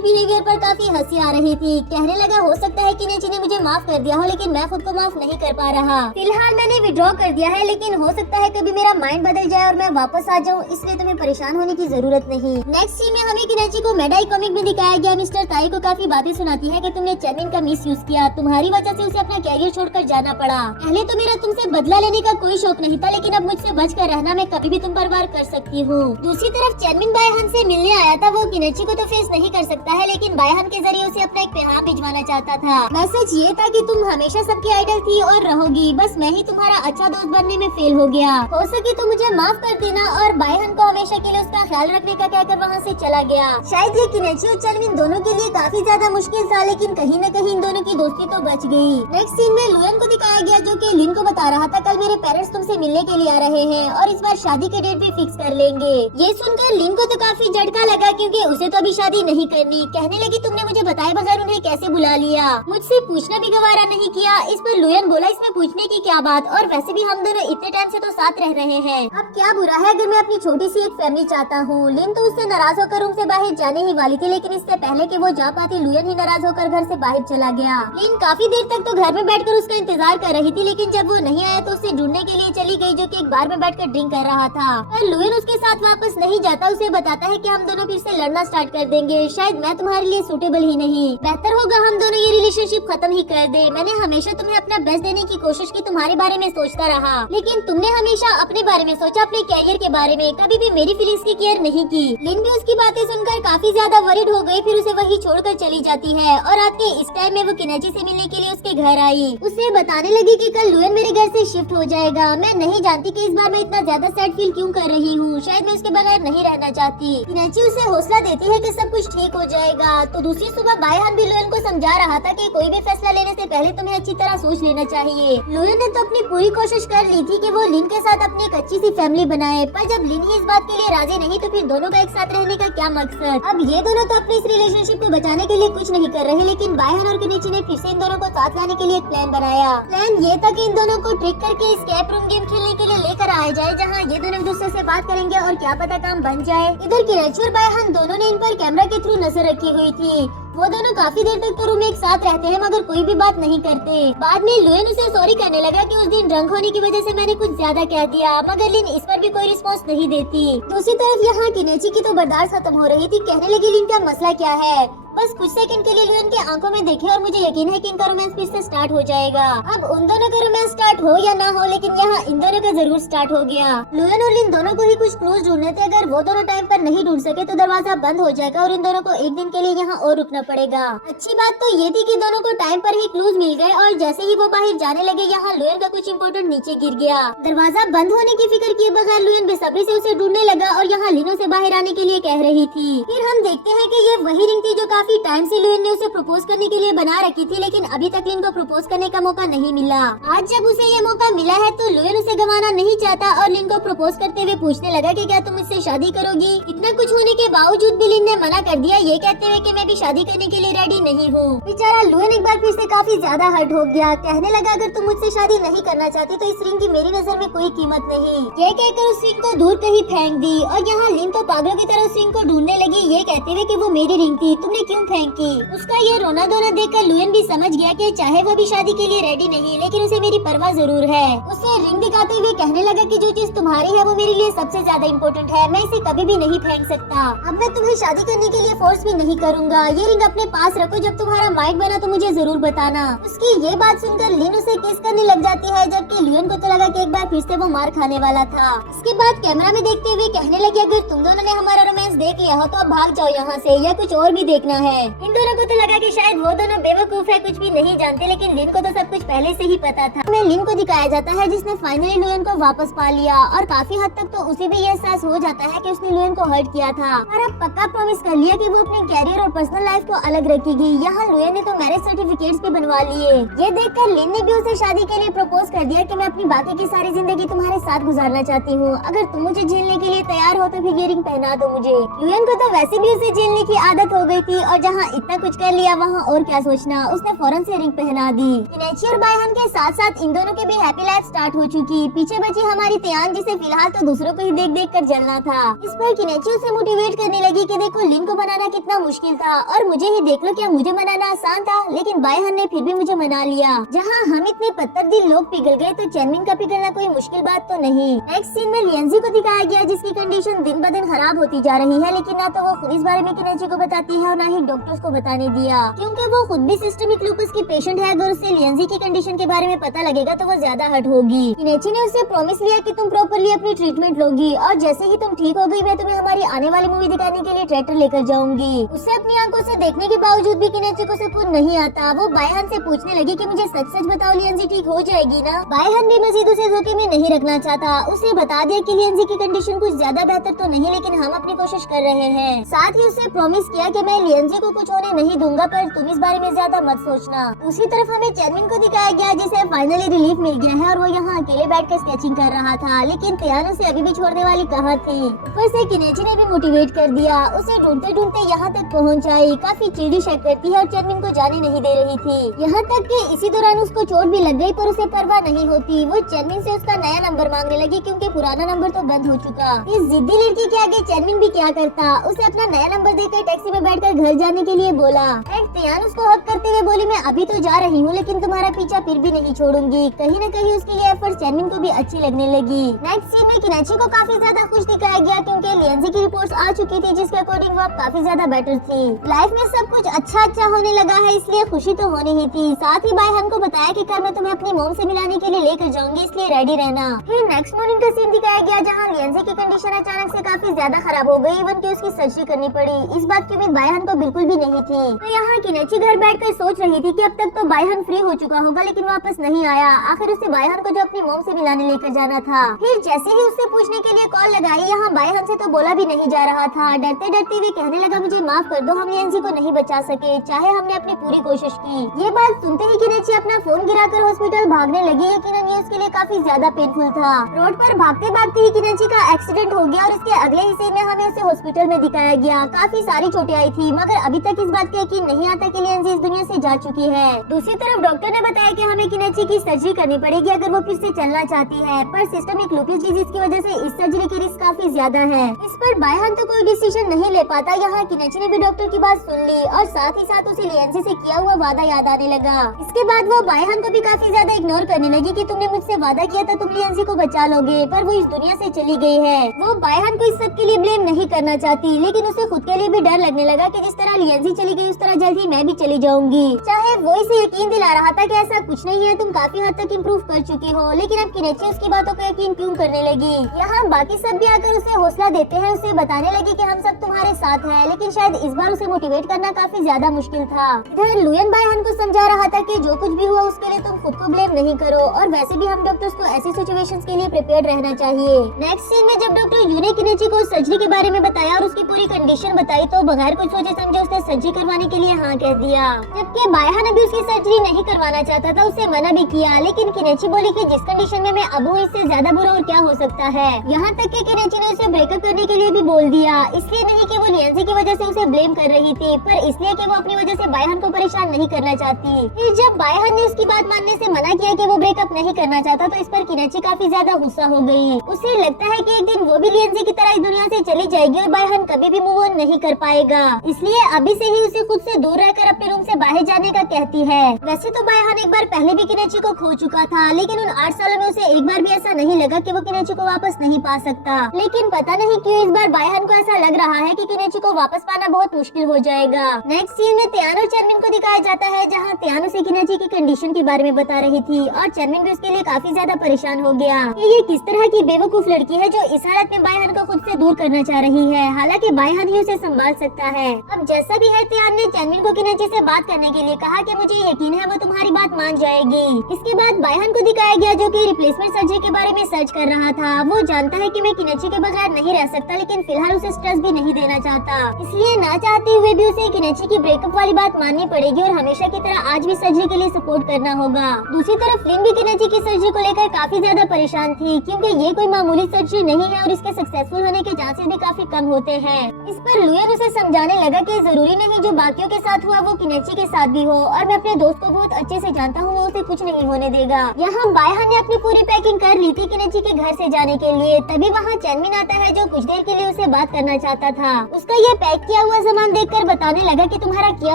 बिहेवियर पर काफी हंसी आ रही थी। कहने लगा हो सकता है केनेची ने मुझे माफ कर दिया हो, लेकिन मैं खुद को माफ नहीं कर पा रहा। फिलहाल मैंने विड्रॉ कर दिया है, लेकिन हो सकता है कभी मेरा माइंड बदल जाए और मैं वापस आ जाऊँ, इसलिए तुम्हें परेशान होने की जरूरत नहीं। नेक्स्ट सीन में हमें केनेची को मेडाई कॉमिक में दिखाया गया। मिस्टर ताई को काफी बातें सुनाती है कि तुमने चेनविन का मिस यूज किया, तुम्हारी वजह से उसे अपना कैरियर छोड़कर जाना पड़ा। पहले तो मेरा तुमसे बदला लेने का कोई शौक नहीं था, लेकिन अब मुझसे बचकर रहना मैं कभी भी तुम पर वार कर सकती हूँ। दूसरी तरफ चेनविन बायहान से मिलने आया था। वो केनेची को तो फेस नहीं कर सकता है, लेकिन बायहान के जरिए उसे अपना एक पैगाम भिजवाना चाहता था। मैसेज ये था कि तुम हमेशा सबकी आइडल थी और रहोगी, बस मैं ही तुम्हारा अच्छा दोस्त बनने में फेल हो गया। हो सके तो मुझे माफ कर देना। और बायहान को हमेशा के लिए उसका ख्याल रखने का कहकर वहाँ से चला गया। शायद ये केनेची और चेनविन दोनों के लिए काफी ज्यादा मुश्किल था, लेकिन कहीं न कहीं इन दोनों की दोस्ती तो बच गई। नेक्स्ट सीन में लुयन को दिखाया गया, जो कि लिन को बता रहा था कल मेरे पेरेंट्स तुमसे मिलने के लिए आ रहे हैं और इस बार शादी के डेट भी फिक्स कर लेंगे। ये सुनकर लिन को तो काफी झटका लगा, क्योंकि उसे तो अभी शादी नहीं करनी। कहने लगी तुमने मुझे बताए बगैर उन्हें कैसे बुला लिया, मुझसे पूछना भी गवारा नहीं किया। इस पर लुयन बोला इसमें पूछने की क्या बात, और वैसे भी हम दोनों इतने टाइम से तो साथ रह रहे हैं, अब क्या बुरा है अगर मैं अपनी छोटी सी एक फैमिली चाहता हूँ। लिन तो उससे नाराज होकर रूम से बाहर जाने ही वाली थी, लेकिन इससे पहले कि वो जा पाती लुयन ही नाराज होकर घर से बाहर चला गया। लिन काफी देर तक तो घर में बैठकर उसका इंतजार कर रही थी, लेकिन जब वो नहीं आया तो उसे ढूंढने के लिए चली गई, जो कि एक बार में बैठकर ड्रिंक कर रहा था। पर लुयन उसके साथ वापस नहीं जाता, उसे बताता है कि हम दोनों फिर से लड़ना स्टार्ट कर देंगे, शायद मैं तुम्हारे लिए सूटेबल ही नहीं, बेहतर होगा हम दोनों ये रिलेशनशिप खत्म ही कर दे। मैंने हमेशा तुम्हें अपना बेस्ट देने की कोशिश की, तुम्हारे बारे में सोचता रहा, लेकिन तुमने हमेशा अपने बारे में सोचा, अपने कैरियर के बारे में, कभी भी मेरी फीलिंग्स की केयर नहीं की। लिन भी उसकी बातें सुनकर काफी ज्यादा वरीड हो गई, फिर उसे वही छोड़कर चली जाती है। और रात के इस टाइम में वो केनेची से मिलने के लिए उसके घर आई। उसे बताने लगी कि कल लुयन मेरे घर से शिफ्ट हो जाएगा। मैं नहीं जानती कि इस बार मैं इतना ज्यादा सैड फील क्यों कर रही हूँ, शायद मैं उसके बगैर नहीं रहना चाहती। केनेची उसे हौसला देती है कि सब कुछ ठीक हो जाएगा। तो दूसरी सुबह बायहान भी लुयन को समझा रहा था कि कोई भी फैसला लेने से पहले तुम्हें अच्छी तरह सोच लेना चाहिए। लुयन ने तो अपनी पूरी कोशिश कर ली थी कि वो लिन के साथ अपनी एक अच्छी सी फैमिली बनाए, पर जब लिन ही इस बात के लिए राजी नहीं तो फिर दोनों का एक साथ रहने का क्या मकसद। अब ये दोनों तो अपने इस रिलेशनशिप को बचाने के लिए कुछ नहीं कर रहे, लेकिन बायहान और केनेची ने फिर से इन दोनों को साथ लाने के लिए एक प्लान बनाया। प्लान ये था कि इन दोनों को ट्रिक करके स्केप रूम गेम खेलने के लिए लेकर आया जाए, जहाँ ये दोनों एक दूसरे से बात करेंगे और क्या पता काम बन जाए। इधर केनेची और बायहान दोनों ने इन पर कैमरा के थ्रू नजर रखी हुई थी। वो दोनों काफी देर तक तो रूम में एक साथ रहते हैं, मगर कोई भी बात नहीं करते। बाद में लुयन उसे सॉरी करने लगा कि उस दिन ड्रंक होने की वजह से मैंने कुछ ज्यादा कह दिया, मगर लिन इस पर भी कोई रिस्पॉन्स नहीं देती। दूसरी तरफ यहाँ केनेची की तो बर्दाश्त खत्म हो रही थी। कहने लगी लिन का मसला क्या है, बस कुछ सेकंड के लिए लुएन के आंखों में देखे और मुझे यकीन है कि इनका रोमांस फिर से स्टार्ट हो जाएगा। अब उन दोनों का रोमांस स्टार्ट हो या ना हो, लेकिन यहाँ इन दोनों का जरूर स्टार्ट हो गया। लुएन और लिन दोनों को ही कुछ क्लूज ढूंढने थे। अगर वो दोनों टाइम पर नहीं ढूंढ सके तो दरवाजा बंद हो जाएगा और इन दोनों को एक दिन के लिए यहाँ और रुकना पड़ेगा। अच्छी बात तो ये थी कि दोनों को टाइम पर ही क्लूज मिल गए और जैसे ही वो बाहर जाने लगे यहाँ लुएन का कुछ इम्पोर्टेंट नीचे गिर गया। दरवाजा बंद होने की फिक्र किए बगैर लुएन बेसब्री से उसे ढूंढने लगा और यहाँ लिनो से बाहर आने के लिए कह रही थी। फिर हम देखते हैं कि ये वही रिंग थी जो काफी टाइम से लुएन ने उसे प्रपोज करने के लिए बना रखी थी, लेकिन अभी तक लिन को प्रपोज करने का मौका नहीं मिला। आज जब उसे ये मौका मिला है तो लुएन उसे गंवाना नहीं चाहता और लिन को प्रपोज करते हुए पूछने लगा कि क्या तुम मुझसे शादी करोगी। इतना कुछ होने के बावजूद भी लिन ने मना कर दिया, ये कहते हुए कि मैं भी शादी करने के लिए रेडी नहीं हूँ। बेचारा लुएन एक बार फिर से काफी ज्यादा हर्ट हो गया। कहने लगा अगर तुम मुझसे शादी नहीं करना चाहती तो इस रिंग की मेरी नजर में कोई कीमत नहीं। ये कहकर उस रिंग को दूर कहीं फेंक दी और यहाँ लिन तो पागलों की तरह उस रिंग को ढूंढने लगी, ये कहते हुए कि वो मेरी रिंग थी, तुमने क्यों फेंकी। उसका ये रोना धोना देखकर लुएन भी समझ गया कि चाहे वो भी शादी के लिए रेडी नहीं, लेकिन उसे मेरी परवाह जरूर है। उसे रिंग दिखाते हुए कहने लगा कि जो चीज तुम्हारी है वो मेरे लिए सबसे ज्यादा इम्पोर्टेंट है, मैं इसे कभी भी नहीं फेंक सकता। अब मैं तुम्हें शादी करने के लिए फोर्स भी नहीं करूँगा। ये रिंग अपने पास रखो, जब तुम्हारा माइंड बना तो मुझे जरूर बताना। उसकी ये बात सुनकर लिन उसे किस करने लग जाती है, जबकि लुएन को तो लगा कि एक बार फिर से वो मार खाने वाला था। इसके बाद कैमरा में देखते हुए कहने लगे अगर तुम दोनों ने हमारा रोमांस देख लिया हो तो अब भाग जाओ यहाँ से, या कुछ और भी देखना है। इन दोनों को तो लगा कि शायद वो दोनों बेवकूफ है, कुछ भी नहीं जानते, लेकिन लिन को तो सब कुछ पहले से ही पता था। हमें लिन को दिखाया जाता है जिसने फाइनली लुएन को वापस पा लिया और काफी हद तक तो उसे भी ये एहसास हो जाता है कि उसने लुएन को हर्ट किया था और अब पक्का प्रॉमिस कर लिया कि वो अपने कैरियर और पर्सनल लाइफ को अलग रखेगी। यहाँ लुएन ने तो मैरिज सर्टिफिकेट्स भी बनवा लिए। ये देखकर लिन ने भी उसे शादी के लिए प्रपोज कर दिया कि मैं अपनी बाकी की सारी जिंदगी तुम्हारे साथ गुजारना चाहती हूँ, अगर तुम मुझे झेलने के लिए तैयार हो तो फिर ये रिंग पहना दो मुझे। लुएन को तो वैसे भी उसे झेलने की आदत हो गई थी और जहाँ इतना कुछ कर लिया वहाँ और क्या सोचना, उसने फौरन से रिंग पहना दी। किनेची और बायहान के साथ साथ इन दोनों की भी हैप्पी लाइफ स्टार्ट हो चुकी। पीछे बची हमारी तियान जिसे फिलहाल तो दूसरों को ही देख देख कर जलना था। इस पर किनेची उसे मोटिवेट करने लगी कि देखो लिन को बनाना कितना मुश्किल था और मुझे ही देख लो, क्या मुझे मनाना आसान था, लेकिन बायहान ने फिर भी मुझे मना लिया। जहाँ हम इतने पत्थर दिल लोग पिघल गए तो चेनमिन का पिघलना कोई मुश्किल बात तो नहीं। नेक्स्ट सीन में लिएंजी को दिखाया गया जिसकी कंडीशन दिन ब दिन खराब होती जा रही है, लेकिन ना तो वो खुद इस बारे में किनेची को बताती है और ना ही डॉक्टर्स को बताने दिया, क्योंकि वो खुद भी सिस्टमिक लूपस की पेशेंट है। अगर उसे लिएंजी की कंडीशन के बारे में पता लगेगा तो वो ज्यादा हर्ट होगी। किनेची ने उसे प्रॉमिस लिया कि तुम प्रॉपरली अपनी ट्रीटमेंट लोगी और जैसे ही तुम ठीक हो गई मैं तुम्हें हमारी आने वाली मूवी दिखाने के लिए थिएटर लेकर जाऊंगी। उसे अपनी आंखों से देखने के बावजूद भी किनेची को सुकून नहीं आता। वो बायहान से पूछने लगी कि मुझे सच सच बताओ लिएंजी ठीक हो जाएगी ना। बायहान भी मजीद उसे धोखे में नहीं रखना चाहता। उसे बता दिया कि लिएंजी की कंडीशन कुछ ज्यादा बेहतर तो नहीं, लेकिन हम अपनी कोशिश कर रहे हैं। साथ ही उसे प्रॉमिस किया कि मैं लिएंजी को कुछ होने नहीं दूंगा, पर तुम इस बारे में ज्यादा मत सोचना। दूसरी तरफ हमें चेनमिन को दिखाया गया जिसे फाइनली रिलीफ मिल गया है और वो यहाँ अकेले बैठकर स्केचिंग कर रहा था, लेकिन तियान उसे अभी भी छोड़ने वाली कहाँ थी। ऊपर से किनेची ने भी मोटिवेट कर दिया। उसे ढूंढते ढूंढते यहाँ तक पहुँच आई। काफी चिड़ी शेक करती है और चेनमिन को जाने नहीं दे रही थी। यहाँ तक कि इसी दौरान उसको चोट भी लग गई, पर उसे परवाह नहीं होती। वो चेनमिन से उसका नया नंबर मांगने लगी क्योंकि पुराना नंबर तो बंद हो चुका। इस जिद्दी लड़की के आगे चेनमिन भी क्या करता। उसे अपना नया नंबर देकर टैक्सी में बैठकर घर जाने के लिए बोला। तियान उसको हक करते हुए बोली मैं अभी तो जा रही हूँ, लेकिन तुम्हारा पीछा फिर भी नहीं छोड़ूंगी। कहीं न कहीं उसकी ये एफर्ट चेनमिन को भी अच्छी लगने लगी। नेक्स्ट सीन में किनेची को काफी ज्यादा खुश दिखाया गया क्योंकि लिएंजी की रिपोर्ट्स आ चुकी थी जिसके अकॉर्डिंग वो काफी ज्यादा बेटर थी। लाइफ में सब कुछ अच्छा होने लगा है, इसलिए खुशी तो होनी ही थी। साथ ही बायहान को बताया कि कल मैं तुम्हें अपनी मॉम से मिलाने के लिए लेकर जाऊंगी, इसलिए रेडी रहना। फिर नेक्स्ट मॉर्निंग का सीन दिखाया गया जहाँ लिएंजी की कंडीशन अचानक से काफी ज्यादा खराब हो गई, इवन कि उसकी सर्जरी करनी पड़ी। इस बात की उम्मीद बायहान को बिल्कुल भी नहीं थी। तो यहाँ किनेची घर बैठकर सोच रही थी कि अब तक तो बायहान फ्री हो चुका होगा, लेकिन वापस नहीं आया। आखिर उसे बायहान को जो अपनी मॉम से मिलाने लेकर जाना था। फिर जैसे ही उससे पूछने के लिए कॉल लगाई, यहाँ बायहान से तो बोला भी नहीं जा रहा था। डरते डरते हुए कहने लगा मुझे माफ कर दो, हम लिएंजी को नहीं बचा सके, चाहे हमने अपनी पूरी कोशिश की। ये बात सुनते ही किनेची अपना फोन गिराकर हॉस्पिटल भागने लगी। यकीनन ये उसके लिए काफी ज्यादा पेनफुल था। रोड पर भागते भागते ही किनेची का एक्सीडेंट हो गया और इसके अगले हिस्से में हमें उसे हॉस्पिटल में दिखाया गया। काफी सारी चोटें आई थी, मगर अभी तक इस बात का यकीन नहीं आता कि लिएंजी इस दुनिया से जा चुकी है। दूसरी तरफ डॉक्टर ने बताया कि हमें किनेची की सर्जरी करनी पड़ेगी अगर वो फिर से चलना चाहती है, पर सिस्टमिक लूपिस डिजीज की वजह से इस सर्जरी की रिस्क काफी ज्यादा है। इस पर बायहान तो कोई डिसीजन नहीं ले पाता। यहाँ किनेची ने भी डॉक्टर की बात सुन ली और साथ ही साथ उसे लिएंजी से किया हुआ वादा याद आने लगा। इसके बाद वो बायहान को भी काफी ज्यादा इग्नोर करने लगी कि तुमने मुझसे वादा किया था तुम लिएंजी को बचा लोगे, पर वो इस दुनिया से चली गई है। वो बायहान को इस सब के लिए ब्लेम नहीं करना चाहती, लेकिन उसे खुद के लिए भी डर लगने लगा कि जिस तरह लिएंजी चली गई उस तरह जल्द ही मैं भी चली जाऊंगी। चाहे वो इसे यकीन दिला रहा था कि ऐसा कुछ नहीं है, तुम काफी हद तक इम्प्रूव कर चुकी हो, लेकिन अब किनेची उसकी बातों को यकीन क्यों करने लगी। यहाँ बाकी सब भी आकर उसे हौसला देते हैं, उसे बताने लगे कि हम सब तुम्हारे साथ हैं, लेकिन शायद इस बार उसे मोटिवेट करना काफी ज्यादा मुश्किल था। इधर लुयन बायहान को समझा रहा था कि जो कुछ भी हुआ उसके लिए तुम खुद को ब्लेम नहीं करो, और वैसे भी हम डॉक्टर्स को ऐसी सिचुएशंस के लिए प्रिपेयर रहना चाहिए। नेक्स्ट सीन में जब डॉक्टर यू ने किनेची को सर्जरी के बारे में बताया और उसकी पूरी कंडीशन बताई तो बगैर कुछ सोचे समझे उसने सर्जरी करवाने के लिए हाँ कह दिया, जबकि बायहान अभी उसकी सर्जरी नहीं करवाना चाहता था, उसे मना भी किया। लेकिन किनेची बोली कि जिस कंडीशन में मैं अब हूँ इससे ज्यादा बुरा और क्या हो सकता है। यहाँ तक कि किनेची ने उसे ब्रेकअप करने के लिए भी बोल दिया, इसलिए नहीं कि वो लिएंजी की वजह से उसे ब्लेम कर रही थी, पर इसलिए कि वो अपनी वजह से बायहान को परेशान नहीं करना चाहती। फिर जब बायहान ने उसकी बात मानने से मना किया कि वो ब्रेकअप नहीं करना चाहता तो इस पर किनेची काफी ज्यादा गुस्सा हो गई। उसे लगता है कि एक दिन वो भी लिएंजी की तरह इस दुनिया से चली जाएगी और बायहान कभी भी मूव ऑन नहीं कर पाएगा, इसलिए अभी से ही उसे खुद से दूर रहकर अपने रूम से बाहर जाने का कहती है। वैसे तो बायहान एक बार पहले भी किनेची को खो चुका था, लेकिन उन 8 सालों में उसे एक बार भी ऐसा नहीं लगा कि वो किनेची को वापस नहीं पा सकता। लेकिन पता नहीं क्यों इस बार बायहान को ऐसा लग रहा है कि किनेची को वापस पाना बहुत मुश्किल हो जाएगा। नेक्स्ट सीन में त्यान और चेरमिन को दिखाया जाता है, जहाँ त्यान उसे किनेची की कंडीशन के बारे में बता रही थी और चेरमिन भी उसके लिए काफी ज्यादा परेशान हो गया कि ये किस तरह की बेवकूफ लड़की है जो इस हालत में बायहान को खुद से दूर करना चाह रही है, हालांकि बायहान ही उसे संभाल सकता है। अब जैसा भी है त्यान ने चेरमिन को किनेची से बात करने के लिए कहा कि मुझे यकीन है वो तुम्हारी बात मान जाएगी। इसके बाद बायहान को दिखाया गया जो कि रिप्लेसमेंट सर्जरी के बारे में सर्च कर रहा था। वो जानता है कि मैं किनेची के बगैर नहीं रह सकता, लेकिन फिलहाल उसे स्ट्रेस भी नहीं देना चाहता, इसलिए ना चाहते हुए भी उसे किनेची की ब्रेकअप वाली बात माननी पड़ेगी और हमेशा की तरह आज भी सर्जरी के लिए सपोर्ट करना होगा। दूसरी तरफ लिन भी किनेची की सर्जरी को लेकर काफी ज्यादा परेशान थी, क्योंकि ये कोई मामूली सर्जरी नहीं है और इसके सक्सेसफुल होने के चांसेस भी काफी कम होते हैं। इस पर लुयन उसे समझाने लगा कि जरूरी नहीं जो बाकियों के साथ हुआ वो किनेची के साथ भी हो, और मैं अपने दोस्त को बहुत अच्छे से जानता हूँ, वो उसे कुछ नहीं होने देगा। यहाँ बायहान ने अपनी पूरी पैकिंग कर ली थी किनेची के घर से जाने के लिए, तभी वहाँ चेरमिन आता है जो कुछ देर के लिए उसे बात करना चाहता था। उसका ये पैक किया हुआ सामान देखकर बताने लगा कि तुम्हारा किया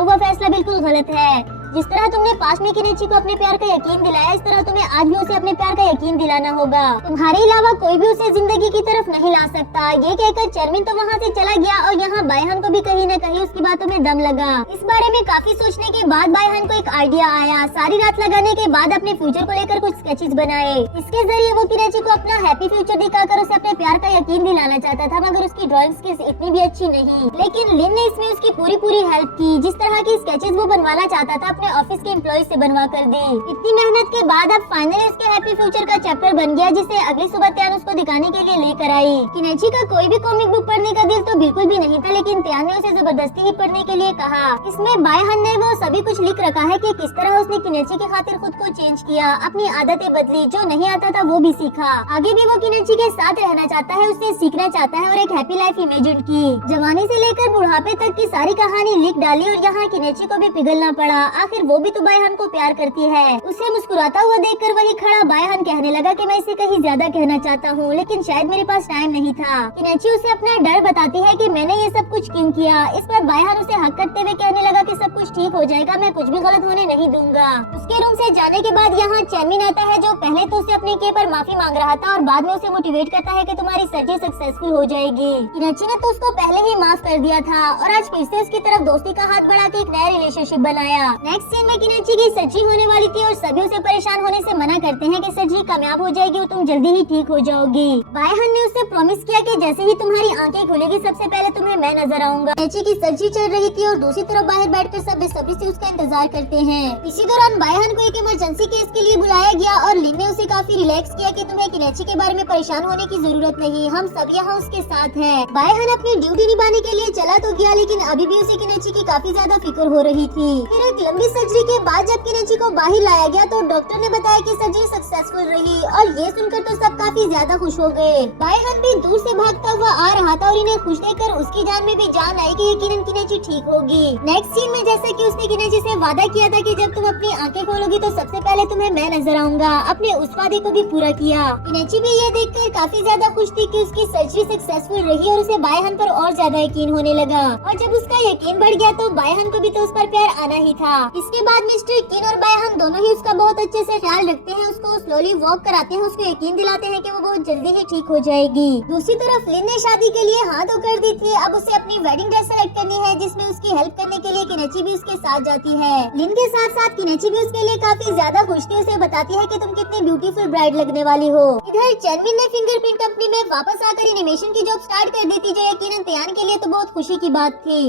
हुआ फैसला बिल्कुल गलत है। जिस तरह तुमने पास में किनेची को अपने प्यार का यकीन दिलाया, इस तरह तुम्हें आज भी उसे अपने प्यार का यकीन दिलाना होगा। तुम्हारे अलावा कोई भी उसे जिंदगी की तरफ नहीं ला सकता। ये कहकर चेरमिन तो वहाँ से चला गया और यहाँ बायहान को भी कहीं न कहीं उसकी बातों में दम लगा। इस बारे में काफी सोचने के बाद बायहान को एक आइडिया आया। सारी रात लगाने के बाद अपने फ्यूचर को लेकर कुछ स्केचेस बनाए। इसके जरिए वो किनेची को अपना हैप्पी फ्यूचर दिखाकर उसे अपने प्यार का यकीन दिलाना चाहता था, मगर उसकी ड्राइंग स्किल्स इतनी भी अच्छी नहीं। लेकिन लिन ने इसमें उसकी पूरी हेल्प की। जिस तरह की स्केचेस वो बनवाना चाहता था अपने ऑफिस के एम्प्लॉय से बनवा कर दी। इतनी मेहनत के बाद अब फाइनली उसके हैप्पी फ्यूचर का चैप्टर बन गया, जिसे अगली सुबह त्यान उसको दिखाने के लिए लेकर आई। किनेची का कोई भी कॉमिक बुक पढ़ने का दिल तो बिल्कुल भी नहीं था, लेकिन त्यान ने उसे जबरदस्ती ही पढ़ने के लिए कहा। इसमें बायहान ने वो सभी कुछ लिख रखा है कि किस तरह उसने किनेची की खातिर खुद को चेंज किया, अपनी आदतें बदली, जो नहीं आता था वो भी सीखा। आगे भी वो किनेची के साथ रहना चाहता है, उससे सीखना चाहता है और एक हैप्पी लाइफ इमेजिन की। जवानी से लेकर बुढ़ापे तक की सारी कहानी लिख डाली और यहाँ किनेची को भी पिघलना पड़ा। आखिर वो भी तो बायहान को प्यार करती है। उसे मुस्कुराता हुआ देखकर वही खड़ा बायहान कहने लगा कि मैं इसे कहीं ज्यादा कहना चाहता हूँ, लेकिन शायद मेरे पास टाइम नहीं था। किनेची उसे अपना डर बताती है कि मैंने ये सब कुछ क्यों किया। इस पर बायहान उसे हक करते हुए कहने लगा कि सब कुछ ठीक हो जाएगा, मैं कुछ भी गलत होने नहीं दूंगा। उसके रूम से जाने के बाद यहाँ चेरमिन आता है, जो पहले तो उसे अपने किए पर माफी मांग रहा था और बाद में उसे मोटिवेट करता है कि तुम्हारी सर्जरी सक्सेसफुल हो जाएगी। किनेची ने तो उसको पहले ही माफ कर दिया था और आज फिर से उसकी तरफ दोस्ती का हाथ बढ़ा के एक नया रिलेशनशिप बनाया। नेक्स्ट सीन में किनेची की सर्जरी होने वाली थी और सभी उसे परेशान होने से मना करते हैं कि सर्जरी कामयाब हो जाएगी और तुम जल्दी ही ठीक हो जाओगी। बायहान ने उससे प्रॉमिस किया कि जैसे ही तुम्हारी आंखें खुलेगी सबसे पहले तुम्हें मैं नजर आऊंगा। किनेची की सर्जरी चल रही थी और दूसरी तरफ बाहर बैठकर सब बेसब्री से उसका इंतजार करते हैं। इसी दौरान बायहान को एक इमरजेंसी केस के लिए बुलाया गया और लिन ने उसे काफी रिलैक्स किया कि तुम्हें किनेची के बारे में परेशान होने की जरूरत नहीं, हम सब यहाँ उसके साथ हैं। बायहान अपनी ड्यूटी निभाने के लिए चला तो गया, लेकिन अभी भी उसे किनेची की काफी ज्यादा फिक्र हो रही थी। फिर एक लंबी लंबी सर्जरी के बाद जब किनेची को बाहर लाया गया तो डॉक्टर ने बताया कि सर्जरी सक्सेसफुल रही और ये सुनकर तो सब काफी ज्यादा खुश हो गए। बायहन भी दूर से भागता हुआ आ रहा था और इन्हें खुश देखकर उसकी जान में भी जान आई कि यकीनन किनेची ठीक होगी। नेक्स्ट सीन में जैसे कि उसने किनेची से वादा किया था कि जब तुम अपनी आंखें खोलोगी तो सबसे पहले तुम्हें मैं नजर आऊंगा, अपने उस वादे को भी पूरा किया। किनेची भी ये देखकर काफी ज्यादा खुश थी कि उसकी सर्जरी सक्सेसफुल रही और उसे बायहन पर और ज्यादा यकीन होने लगा। और जब उसका यकीन बढ़ गया तो बायहन को भी तो उस पर प्यार आना ही था। इसके बाद मिस्टर किन और बायहन दोनों ही उसका बहुत अच्छे से ख्याल रखते हैं, उसको स्लोली वॉक कराते हैं, उसको यकीन दिलाते हैं कि वो बहुत जल्दी ही ठीक हो जाएगी। दूसरी तरफ लिन ने शादी के लिए हाँ तो कर दी थी, अब उसे अपनी वेडिंग ड्रेस सेलेक्ट करनी है जिसमें उसकी हेल्प करने के लिए किनेची भी उसके साथ जाती है। लिन के साथ साथ किनेची भी उसके लिए काफी ज्यादा खुश थी, उसे बताती है कि तुम कितनी ब्यूटीफुल ब्राइड लगने वाली हो। इधर चेनविन ने फिंगरप्रिंट कंपनी में वापस आकर एनिमेशन की जॉब स्टार्ट कर दी थी, जो यकीनन त्यान के लिए तो बहुत खुशी की बात थी।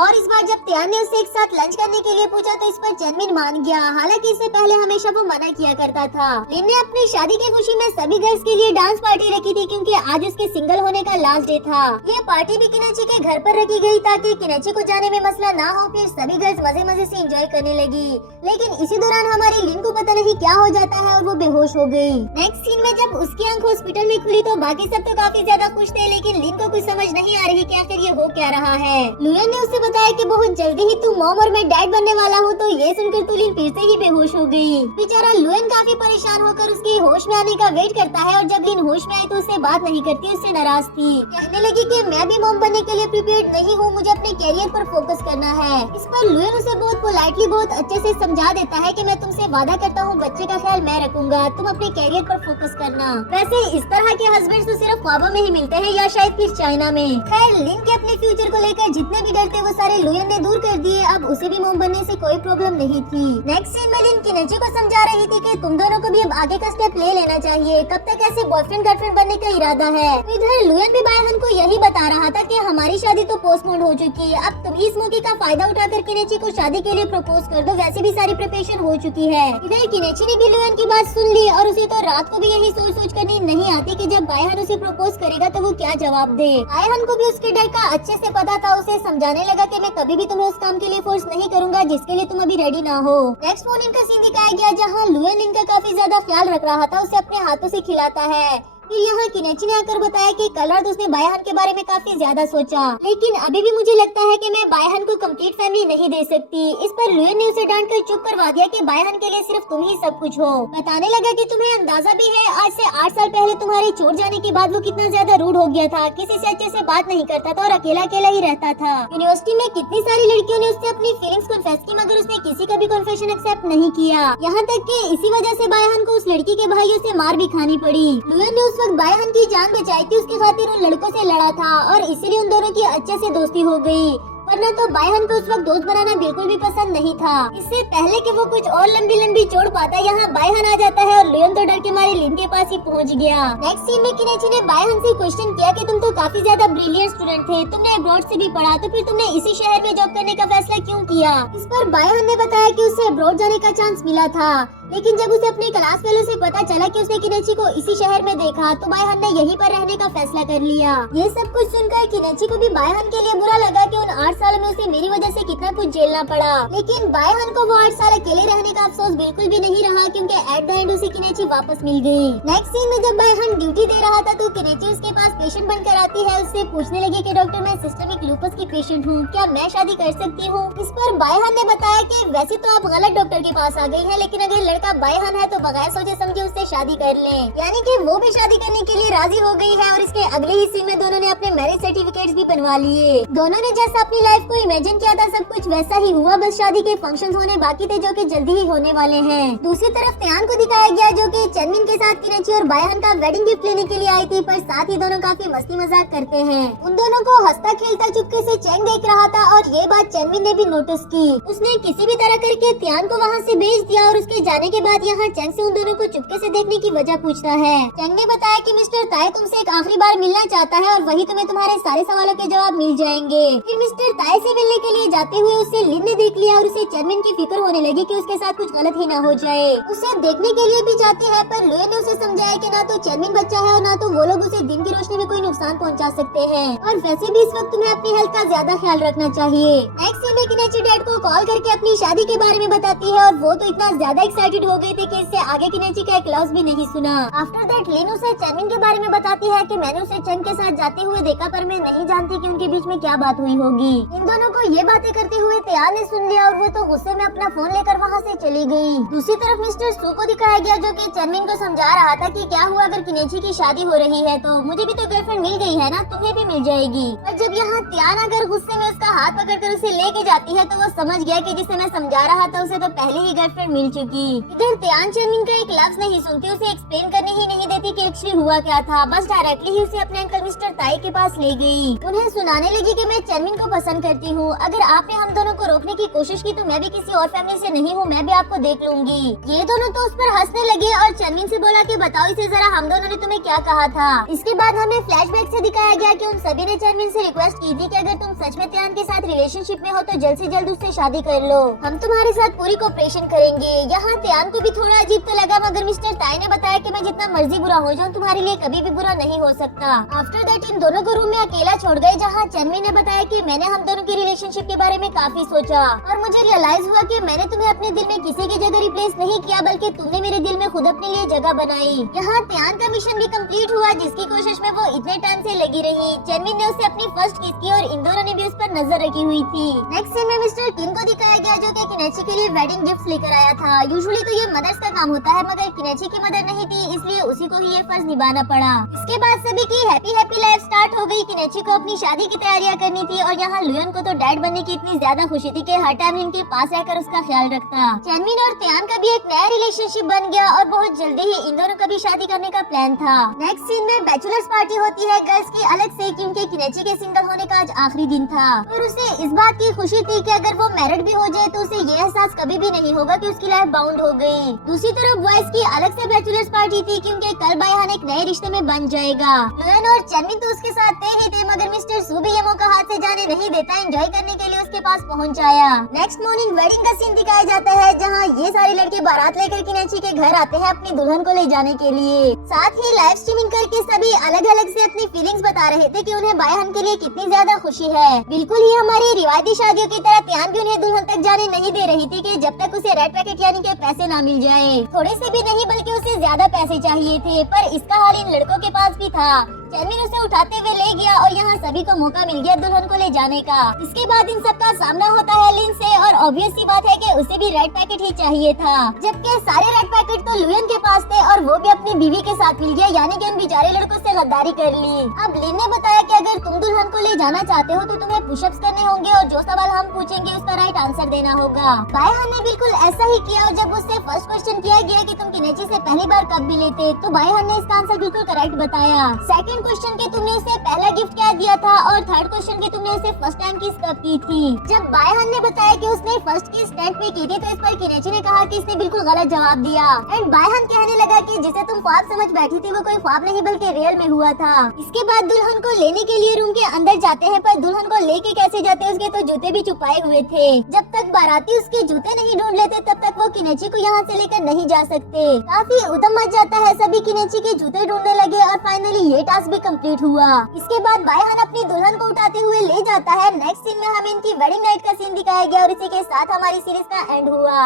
और इस बार जब त्यान ने उसे एक साथ लंच करने के लिए पूछा तो इस पर चेनविन मान गया, हालांकि इससे पहले हमेशा वो मना किया करता था। लिन ने अपनी शादी की खुशी में सभी गर्ल्स के लिए डांस पार्टी रखी थी क्योंकि आज उसके सिंगल होने का लास्ट डे था। ये पार्टी भी किनेची के घर पर रखी गई ताकि किनेची को जाने में मसला ना हो, फिर सभी गर्ल्स मजे मजे से एंजॉय करने लगी। लेकिन इसी दौरान हमारी लिन को पता नहीं क्या हो जाता है और वो बेहोश हो गई। नेक्स्ट सीन में जब उसकी आंख हॉस्पिटल में खुली तो बाकी सब तो काफी ज्यादा खुश थे, लेकिन लिन को कुछ समझ नहीं आ रही कि आखिर ये हो क्या रहा है। लुयन ने उसे बताया कि बहुत जल्दी ही तू मॉम और मैं डैड बनने वाला हूँ, तो ये सुनकर तो लिन फिर से ही बेहोश हो गई। बेचारा लुयन काफी परेशान होकर उसके होश में आने का वेट करता है और जब लिन होश में आई तो उससे बात नहीं करती, उससे नाराज थी। कहने लगी कि मैं भी मॉम बनने के लिए प्रिपेयर्ड नहीं हूँ, मुझे अपने कैरियर पर फोकस करना है। इस पर लुयन उसे बहुत पोलाइटली बहुत अच्छे से समझा देता है कि मैं तुमसे वादा करता हूँ बच्चे का ख्याल मैं रखूंगा, तुम अपने कैरियर पर फोकस करना। वैसे इस तरह के हस्बैंड तो सिर्फ ख्वाबों में ही मिलते हैं या शायद फिर चाइना में। खैर लिन के अपने फ्यूचर को लेकर जितने भी डर थे वो सारे लुयन ने दूर कर दिए, अब उसे भी मॉम बनने से कोई प्रॉब्लम नहीं थी। नेक्स्ट सीन में लिन किनेची को समझा रही थी कि तुम दोनों को भी अब आगे का स्टेप ले लेना चाहिए, कब तक ऐसे बॉयफ्रेंड गर्लफ्रेंड बनने का इरादा है। इधर लुयन भी बायहन को यही बता रहा था कि हमारी शादी तो पोस्टपोन हो चुकी है, अब तुम इस मौके का फायदा उठाकर किनेची को शादी के लिए प्रपोज कर दो, वैसे भी सारी प्रिपरेशन हो चुकी है। इधर किनेची ने भी लुयन की बात सुन ली और उसे तो रात को भी यही सोच सोच कर नींद नहीं आती कि जब बायहन उसे प्रपोज करेगा तो वो क्या जवाब दे। बायहन को भी उसके डर का अच्छे से पता था, उसे समझाने लगा कि मैं कभी भी तुम्हें उस काम के लिए फोर्स नहीं करूंगा जिसके लिए तुम अभी रेडी ना हो। नेक्स्ट मॉर्निंग का सीन दिखाया गया जहाँ लुयन इनका काफी ज्यादा ख्याल रख रहा था, उसे अपने हाथों से खिलाता है। फिर यहाँ किनेची ने आकर बताया कि कल रात उसने बायहन के बारे में काफी ज्यादा सोचा, लेकिन अभी भी मुझे लगता है कि मैं बायहन को कंप्लीट फैमिली नहीं दे सकती। इस पर लुयन ने उसे डांट कर चुप करवा दिया कि बायहन के लिए सिर्फ तुम ही सब कुछ हो। बताने लगा कि तुम्हें अंदाजा भी है आज से 8 साल पहले तुम्हारे चोट जाने के बाद वो कितना ज्यादा रूड हो गया था, किसी से अच्छे से बात नहीं करता था और अकेला अकेला ही रहता था। यूनिवर्सिटी में कितनी सारी लड़कियों ने उससे अपनी फीलिंग्स कन्फेस की मगर उसने किसी का भी कन्फेशन एक्सेप्ट नहीं किया। यहाँ तक कि इसी वजह से बायहन को उस लड़की के भाइयों से मार भी खानी पड़ी। लुयन ने उस वक्त बायहन की जान बचाई थी, उसके खातिर उन लड़कों से लड़ा था और इसीलिए उन दोनों की अच्छे से दोस्ती हो गई, वरना तो बायहन को उस वक्त दोस्त बनाना बिल्कुल भी पसंद नहीं था। इससे पहले कि वो कुछ और लंबी लंबी जोड़ पाता यहाँ बायहन आ जाता है और लुयन तो डर के मारे लिन के पास ही पहुँच गया। नेक्स्ट सीन में किनेची ने बायहन से क्वेश्चन किया कि तुम तो काफी ज्यादा ब्रिलियंट स्टूडेंट थे, तुमने अब्रॉड से भी पढ़ा, तो फिर तुमने इसी शहर में जॉब करने का फैसला क्यों किया। इस पर बायहन ने बताया कि उसे अब्रॉड जाने का चांस मिला था, लेकिन जब उसे अपने क्लास फेलो से पता चला कि उसने किनेची को इसी शहर में देखा तो बायहन ने यहीं पर रहने का फैसला कर लिया। ये सब कुछ सुनकर किनेची को भी बायहन के लिए बुरा लगा कि उन 8 सालों में उसे मेरी वजह से कितना कुछ झेलना पड़ा, लेकिन बायहन को वो 8 साल अकेले रहने का अफसोस बिल्कुल भी नहीं रहा क्योंकि एट द एंड उसे किनेची वापस मिल गई। नेक्स्ट सीन में जब बायहन ड्यूटी दे रहा था तो किनेची उसके पास पेशेंट बनकर आती है, उससे पूछने लगी कि डॉक्टर मैं सिस्टेमिक लूपस की पेशेंट हूँ, क्या मैं शादी कर सकती हूँ। इस पर बायहन ने बताया कि वैसे तो आप गलत डॉक्टर के पास आ गई है, लेकिन अगर लड़का बायहन है तो बगैर सोचे समझे उससे शादी कर ले। यानी कि वो भी शादी करने के लिए राजी हो गई है और इसके अगले ही सीन में दोनों ने अपने मैरिज सर्टिफिकेट्स भी बनवा लिए। दोनों ने जैसा अपनी लाइफ को इमेजिन किया था सब कुछ वैसा ही हुआ, बस शादी के फंक्शंस होने बाकी थे जो कि जल्दी ही होने वाले हैं। दूसरी तरफ त्यान को दिखाया गया जो कि चेनमिन के साथ किनेची और बायहन का वेडिंग गिफ्ट लेने के लिए आई थी, पर साथ ही दोनों काफी मस्ती मजाक करते हैं। उन दोनों को हंसता खेलता चुपके से चैंग देख रहा था और ये बात चेनमिन ने भी नोटिस की। उसने किसी भी तरह करके त्यान को वहाँ से भेज दिया और उसके जाने के बाद यहाँ चेंग से उन दोनों को चुपके से देखने की वजह पूछता है। चेंग ने बताया कि मिस्टर ताई तुमसे एक आखिरी बार मिलना चाहता है और वही तुम्हें तुम्हारे सारे सवालों के जवाब मिल जाएंगे। फिर मिस्टर ताए से मिलने के लिए जाते हुए उसे लिन ने देख लिया और उसे चेनमिन की फिक्र होने लगी कि उसके साथ कुछ गलत ही ना हो जाए। उसे देखने के लिए भी जाते हैं पर लुयन ने उसे समझाया कि ना तो चेनमिन बच्चा है और ना तो वो लोग उसे दिन की रोशनी में कोई नुकसान पहुंचा सकते हैं, और वैसे भी इस वक्त तुम्हें अपनी हेल्थ का ज्यादा ख्याल रखना चाहिए। नेक्स्ट सीन में किनेची डैड को कॉल करके अपनी शादी के बारे में बताती है और वो तो इतना ज्यादा एक्साइटेड हो गई थी कि इससे आगे किनेची का एक लफ्ज भी नहीं सुना। आफ्टर दैट लिन उसे चेनमिन के बारे में बताती है कि मैंने उसे चंग के साथ जाते हुए देखा पर मैं नहीं जानती कि उनके बीच में क्या बात हुई होगी। इन दोनों को ये बातें करते हुए त्यान ने सुन लिया और वो तो गुस्से में अपना फोन लेकर वहाँ से चली गई। दूसरी तरफ मिस्टर सू को दिखाया गया जो कि चेनमिन को समझा रहा था कि क्या हुआ अगर किनेची की शादी हो रही है तो मुझे भी तो गर्लफ्रेंड मिल गई है ना, तुम्हें भी मिल जाएगी। और जब यहाँ त्यान अगर गुस्से में उसका हाथ पकड़कर उसे लेके जाती है तो वो समझ गया कि जिसे मैं समझा रहा था उसे तो पहले ही गर्लफ्रेंड मिल चुकी। इधर त्यान चेनमिन का एक लफ्ज नहीं सुनती, उसे एक्सप्लेन करने ही नहीं देती कि एक्चुअली हुआ क्या था, बस डायरेक्टली ही उसे अपने अंकल मिस्टर ताई के पास ले गई। उन्हें सुनाने लगी कि मैं चेनमिन को पसंद करती हूँ, अगर आपने हम दोनों को रोकने की कोशिश की तो मैं भी किसी और फैमिली से नहीं हूँ, मैं भी आपको देख लूंगी। ये दोनों तो उस पर हंसने लगे और चेनमिन से बोला कि बताओ इसे जरा हम दोनों ने तुम्हें क्या कहा था। इसके बाद हमें फ्लैशबैक से दिखाया गया कि उन सभी ने चेनमिन से रिक्वेस्ट की थी कि अगर तुम सच में त्यान के साथ रिलेशनशिप में हो तो जल्द से जल्द उससे शादी कर लो, हम तुम्हारे साथ पूरी कोऑपरेशन करेंगे। यहाँ त्यान को भी थोड़ा अजीब तो लगा मगर मिस्टर ताई ने बताया कि मैं जितना मर्जी बुरा हो जाऊँ तुम्हारे लिए कभी भी बुरा नहीं हो सकता। आफ्टर दैट इन दोनों को रूम में अकेला छोड़ गए जहाँ चेनमिन ने बताया कि मैंने हम दोनों की रिलेशनशिप के बारे में काफी सोचा और मुझे रियलाइज हुआ कि मैंने तुम्हें अपने दिल में किसी की जगह रिप्लेस नहीं किया बल्कि तुमने मेरे दिल में खुद अपने लिए जगह बनाई। यहाँ त्यान का मिशन भी कंप्लीट हुआ जिसकी कोशिश में वो इतने टाइम से लगी रही। चेनमिन ने उसे अपनी फर्स्ट किस की और इन दोनों ने भी उस पर नजर रखी हुई थी। नेक्स्ट सीन में मिस्टर किन को दिखाया गया जो कि किनेची के लिए वेडिंग गिफ्ट लेकर आया था। यूजुअली तो ये मदर्स का काम होता है मगर किनेची की मदर नहीं थी इसलिए उसी को ही ये फर्ज निभाना पड़ा। इसके बाद सभी की हैप्पी हैप्पी लाइफ स्टार्ट हो गई। किनेची को अपनी शादी की तैयारियां करनी थी और यहाँ लुयन को तो डैड बनने की इतनी ज्यादा खुशी थी कि हर टाइम इनके पास रहकर उसका ख्याल रखता। चेनमिन और त्यान का भी एक नया रिलेशनशिप बन गया और बहुत जल्दी ही इन दोनों का भी शादी करने का प्लान था। नेक्स्ट सीन में बैचलर्स पार्टी होती है गर्ल्स की अलग से क्योंकि किनेची के सिंगल होने का आज आखिरी दिन था और उसे इस बात की खुशी थी कि अगर वो मैरिड भी हो जाए तो उसे ये एहसास कभी भी नहीं होगा कि उसकी लाइफ बाउंड हो गई। दूसरी तरफ बॉयज की अलग से बैचलर्स पार्टी थी क्योंकि कल बायहान एक नए रिश्ते में बन जाएगा। लुयन और चेनमिन तो उसके साथ थे ही थे मगर मिस्टर सू भी ये मौका हाथ से जाने नहीं देता, एंजॉय करने के लिए उसके पास पहुंच आया। नेक्स्ट मॉर्निंग वेडिंग का सीन दिखाया जाता है जहाँ ये सारे लड़के बारात लेकर किनेची के घर आते हैं अपनी दुल्हन को ले जाने के लिए। साथ ही लाइव स्ट्रीमिंग करके सभी अलग अलग से अपनी फीलिंग्स बता रहे थे कि उन्हें बायहान के लिए कितनी ज्यादा खुशी है। बिल्कुल ही हमारी रिवायती शादियों की तरह त्यान भी उन्हें दुल्हन तक जाने नहीं दे रही थी कि जब तक उसे रेड पैकेट यानी के पैसे ना मिल जाए। थोड़े से भी नहीं बल्कि उसे ज्यादा पैसे चाहिए थे पर इसका हाल इन लड़कों के पास भी था। चेनमिन उसे उठाते हुए ले गया और यहाँ सभी को मौका मिल गया दुल्हन को ले जाने का। इसके बाद इन सबका सामना होता है लिन से और ऑब्वियस सी बात है कि उसे भी रेड पैकेट ही चाहिए था जबकि सारे रेड पैकेट तो लुयन के पास थे और वो भी अपनी बीवी के साथ मिल गया यानी कि उन बेचारे लड़कों से गद्दारी कर ली। अब लिन ने बताया कि अगर तुम दुल्हन को ले जाना चाहते हो तो तुम्हें पुशअप्स करने होंगे और जो सवाल हम पूछेंगे उसका राइट आंसर देना होगा। बायहान ने बिल्कुल ऐसा ही किया और जब उससे फर्स्ट क्वेश्चन किया गया कि तुम किनेची से पहली बार कब मिले थे तो बायहान ने इसका आंसर बिल्कुल करेक्ट बताया। सेकंड क्वेश्चन के तुमने उसे पहला गिफ्ट क्या दिया था और थर्ड क्वेश्चन की तुमने उसे फर्स्ट टाइम किस कब की थी। जब बायहान ने बताया कि उसने फर्स्ट किस टेंट में की थी तो इस पर किनेची ने कहा कि इसने बिल्कुल गलत जवाब दिया एंड बायहान कहने लगा कि जिसे तुम ख्वाब समझ बैठी थी वो कोई ख्वाब नहीं बल्कि रियल में हुआ था। इसके बाद दुल्हन को लेने के लिए रूम के अंदर जाते हैं पर दुल्हन को लेके कैसे जाते उसके तो जूते भी छुपाए हुए थे। जब तक बाराती उसके जूते नहीं ढूंढ लेते तब तक वो किनेची को यहाँ से लेकर नहीं जा सकते। काफी उधम मच जाता है, सभी किनेची के जूते ढूंढने लगे और फाइनली ये टास्क भी कंप्लीट हुआ। इसके बाद बायहान अपनी दुल्हन को उठाते हुए ले जाता है। नेक्स्ट सीन में हमें इनकी वेडिंग नाइट का सीन दिखाया गया और इसी के साथ हमारी सीरीज का एंड हुआ।